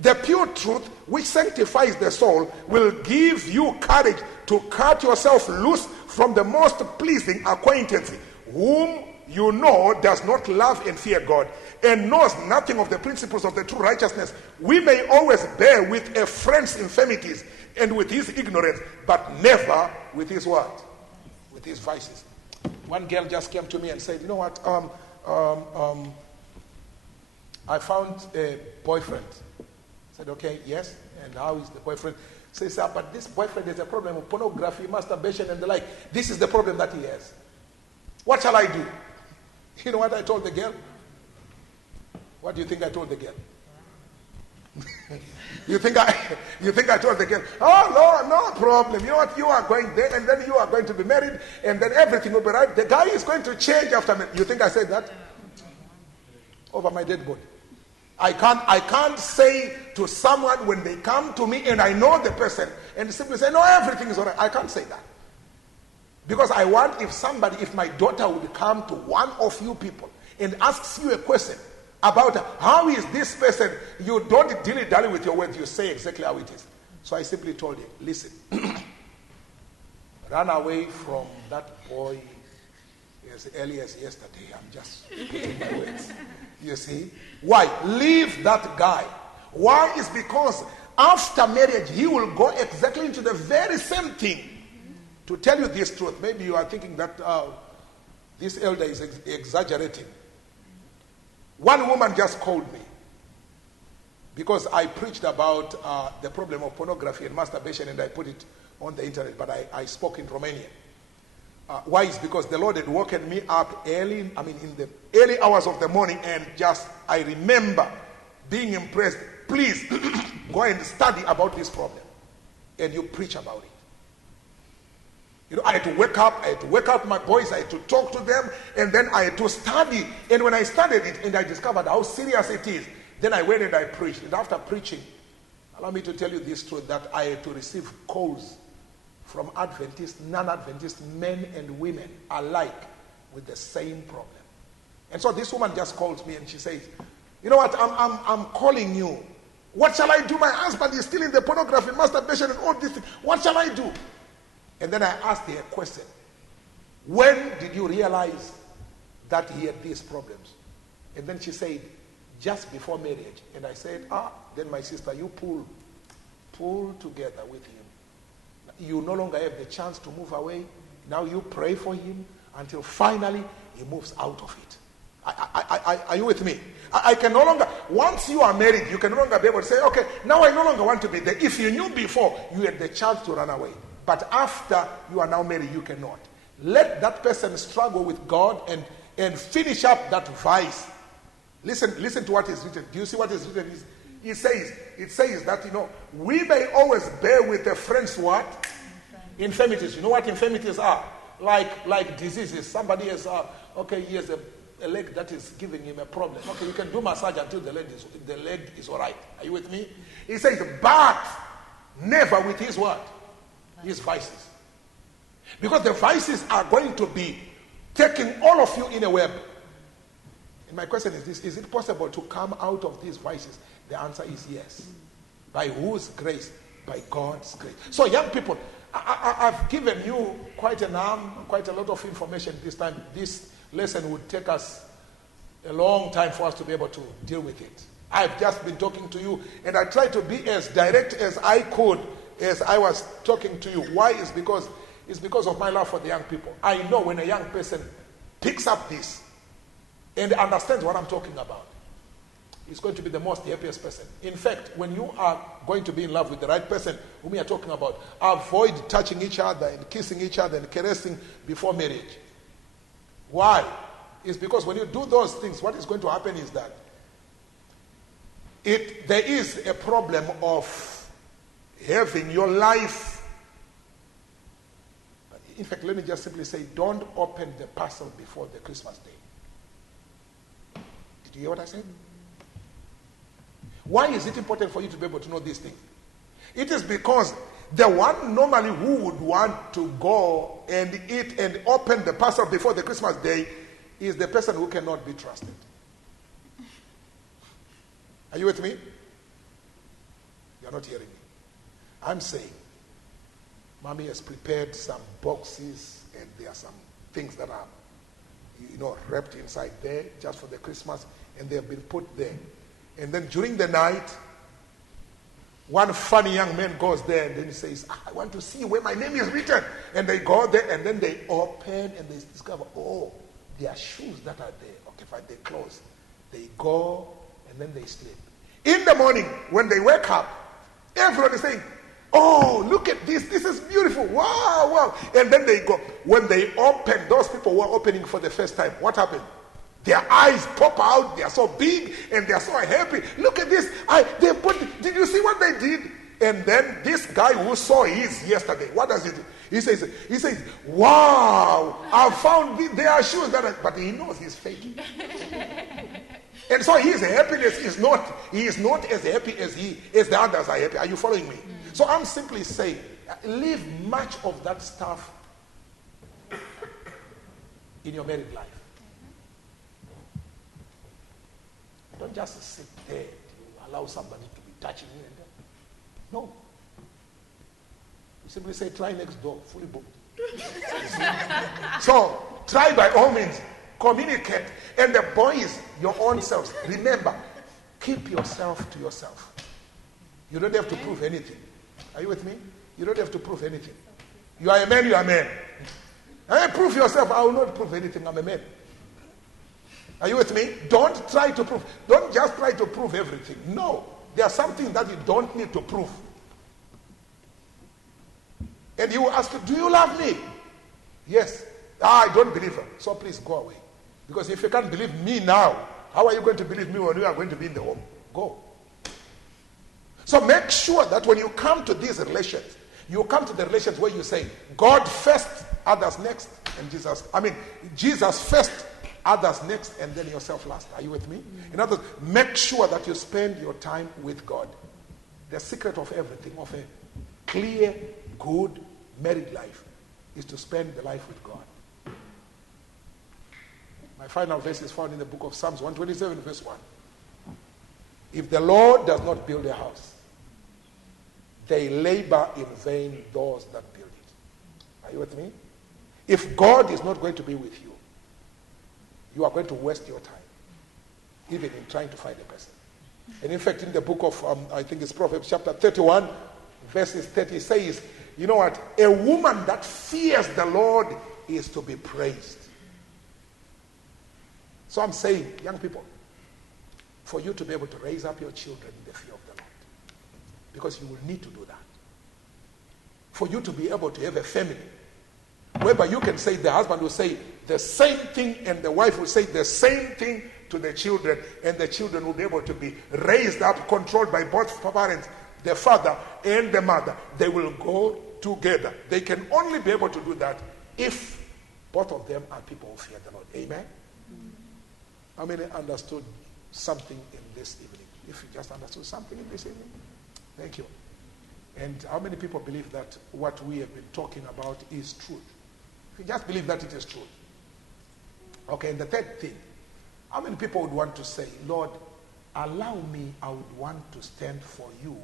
the pure truth which sanctifies the soul will give you courage to cut yourself loose from the most pleasing acquaintance, whom you know does not love and fear God, and knows nothing of the principles of the true righteousness. We may always bear with a friend's infirmities and with his ignorance, but never with his what? With his vices. One girl just came to me and said, you know what, I found a boyfriend. I said, okay, yes, and how is the boyfriend? Says, but this boyfriend has a problem with pornography, masturbation, and the like. This is the problem that he has. What shall I do? You know what I told the girl? What do you think I told the girl? You think I told the girl, oh, no problem. You know what? You are going there, and then you are going to be married, and then everything will be right. The guy is going to change after me. You think I said that? Over my dead body. I can't say to someone when they come to me and I know the person and simply say, no, everything is all right. I can't say that. Because I want, if my daughter would come to one of you people and asks you a question about how is this person, you don't dilly-dally with your words, you say exactly how it is. So I simply told him, listen, run away from that boy as early as yesterday. I'm just putting my words. You see? Why? Leave that guy. Why? Is because after marriage, he will go exactly into the very same thing. To tell you this truth, maybe you are thinking that this elder is exaggerating. One woman just called me because I preached about the problem of pornography and masturbation, and I put it on the internet, but I spoke in Romanian. Why? Is because the Lord had woken me up early, in the early hours of the morning, and I remember being impressed. Please go and study about this problem, and you preach about it. You know, I had to wake up my boys, I had to talk to them, and then I had to study. And when I studied it and I discovered how serious it is, then I went and I preached. And after preaching, allow me to tell you this truth, that I had to receive calls from Adventist, non-Adventist men and women alike with the same problem. And so this woman just calls me and she says, you know what, I'm calling you. What shall I do? My husband is still in the pornography, masturbation, and all these things. What shall I do? And then I asked her a question. When did you realize that he had these problems? And then she said, just before marriage. And I said, then my sister, you pull together with him. You no longer have the chance to move away. Now you pray for him until finally he moves out of it. Are you with me? I can no longer, once you are married, you can no longer be able to say, okay, now I no longer want to be there. If you knew before, you had the chance to run away. But after you are now married, you cannot. Let that person struggle with God and finish up that vice. Listen to what is written. Do you see what is written? It says that, we may always bear with a friend's what? Infirmities. You know what infirmities are? Like diseases. Somebody has, he has a leg that is giving him a problem. Okay, you can do massage until the leg is all right. Are you with me? He says, but never with his what? His vices. Because the vices are going to be taking all of you in a web. And my question is this: is it possible to come out of these vices? The answer is yes. By whose grace? By God's grace. So young people, I've given you quite a lot of information this time. This lesson would take us a long time for us to be able to deal with it. I've just been talking to you, and I tried to be as direct as I could as I was talking to you. Why? It's because of my love for the young people. I know when a young person picks up this and understands what I'm talking about, is going to be the most happiest person. In fact, when you are going to be in love with the right person, whom we are talking about, avoid touching each other and kissing each other and caressing before marriage. Why? It's because when you do those things, what is going to happen is that there is a problem of having your life. In fact, let me just simply say, don't open the parcel before the Christmas day. Did you hear what I said? Why is it important for you to be able to know these things? It is because the one normally who would want to go and eat and open the parcel before the Christmas day is the person who cannot be trusted. Are you with me? You're not hearing me. I'm saying, Mommy has prepared some boxes and there are some things that are, wrapped inside there just for the Christmas, and they have been put there. And then during the night, one funny young man goes there and then he says, I want to see where my name is written. And they go there and then they open and they discover, there are shoes that are there. Okay, fine, they close. They go and then they sleep. In the morning, when they wake up, everyone is saying, look at this. This is beautiful. Wow, wow. And then they go. When they open, those people who are opening for the first time, what happened? Their eyes pop out. They are so big and they are so happy. Look at this. Did you see what they did? And then this guy who saw his yesterday, what does he do? He says, wow, I found there are shoes but he knows he's faking. And so his happiness is not as happy as the others are happy. Are you following me? So I'm simply saying, leave much of that stuff in your married life. Don't just sit there and allow somebody to be touching you. No. You simply say, try next door, fully booked. So, try by all means. Communicate. And the boys, your own selves. Remember, keep yourself to yourself. You don't have to prove anything. Are you with me? You don't have to prove anything. You are a man, you are a man. Prove yourself. I will not prove anything. I'm a man. Are you with me? Don't just try to prove everything. No. There are something that you don't need to prove. And he will ask you, do you love me? Yes. I don't believe her. So please go away. Because if you can't believe me now, how are you going to believe me when you are going to be in the home? Go. So make sure that when you come to these relations, you come to the relations where you say, God first, others next, and Jesus first, others next, and then yourself last. Are you with me? In other words, make sure that you spend your time with God. The secret of everything, of a clear, good married life, is to spend the life with God. My final verse is found in the book of Psalms 127, verse 1. If the Lord does not build a house, they labor in vain those that build it. Are you with me? If God is not going to be with you, you are going to waste your time, even in trying to find a person. And in fact, in the book of, I think it's Proverbs chapter 31, verses 30, says, you know what? A woman that fears the Lord is to be praised. So I'm saying, young people, for you to be able to raise up your children in the fear of the Lord, because you will need to do that. For you to be able to have a family, whereby you can say, the husband will say the same thing and the wife will say the same thing to the children, and the children will be able to be raised up, controlled by both parents, the father and the mother. They will go together. They can only be able to do that if both of them are people who fear the Lord. Amen? How many understood something in this evening? If you just understood something in this evening, thank you. And how many people believe that what we have been talking about is truth? If you just believe that it is truth. Okay, and the third thing, how many people would want to say, Lord, allow me, I would want to stand for you,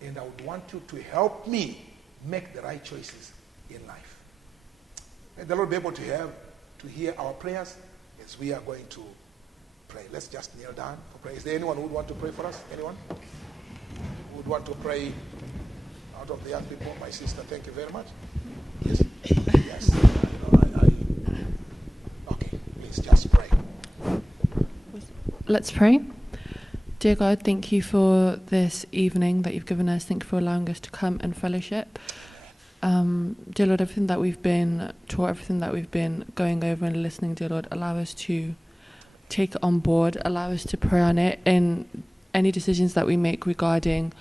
and I would want you to help me make the right choices in life. May the Lord be able to hear our prayers as we are going to pray. Let's just kneel down for prayer. Is there anyone who would want to pray for us? Anyone who would want to pray out of the young people? My sister, thank you very much. Yes. Yes. Okay, please just pray. Let's pray. Dear God, thank you for this evening that you've given us. Thank you for allowing us to come and fellowship. Dear Lord, everything that we've been taught, everything that we've been going over and listening, dear Lord, allow us to take it on board, allow us to pray on it in any decisions that we make regarding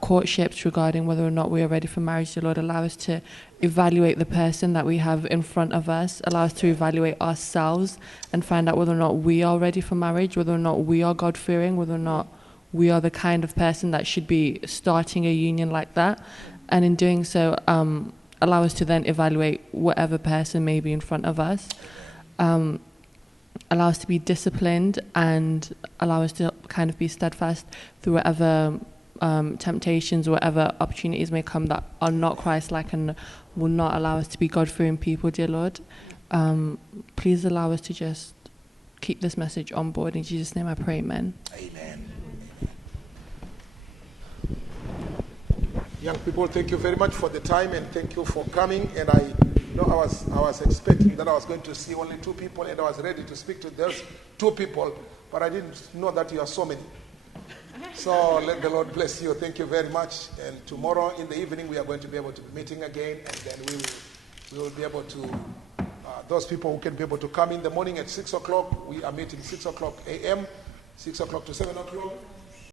courtships, regarding whether or not we are ready for marriage, dear Lord. Allow us to evaluate the person that we have in front of us, allow us to evaluate ourselves and find out whether or not we are ready for marriage, whether or not we are God-fearing, whether or not we are the kind of person that should be starting a union like that. And in doing so, allow us to then evaluate whatever person may be in front of us. Allow us to be disciplined and allow us to kind of be steadfast through whatever temptations, whatever opportunities may come that are not Christ-like and will not allow us to be God-fearing people, dear Lord. Please allow us to just keep this message on board. In Jesus' name I pray, amen. Amen. Young people, thank you very much for the time and thank you for coming. And I was expecting that I was going to see only 2 people and I was ready to speak to those 2 people, but I didn't know that you are so many. So let the Lord bless you. Thank you very much. And tomorrow in the evening we are going to be able to be meeting again, and then we will be able to, those people who can be able to come in the morning at 6 o'clock, we are meeting 6 o'clock a.m., 6 o'clock to 7 o'clock.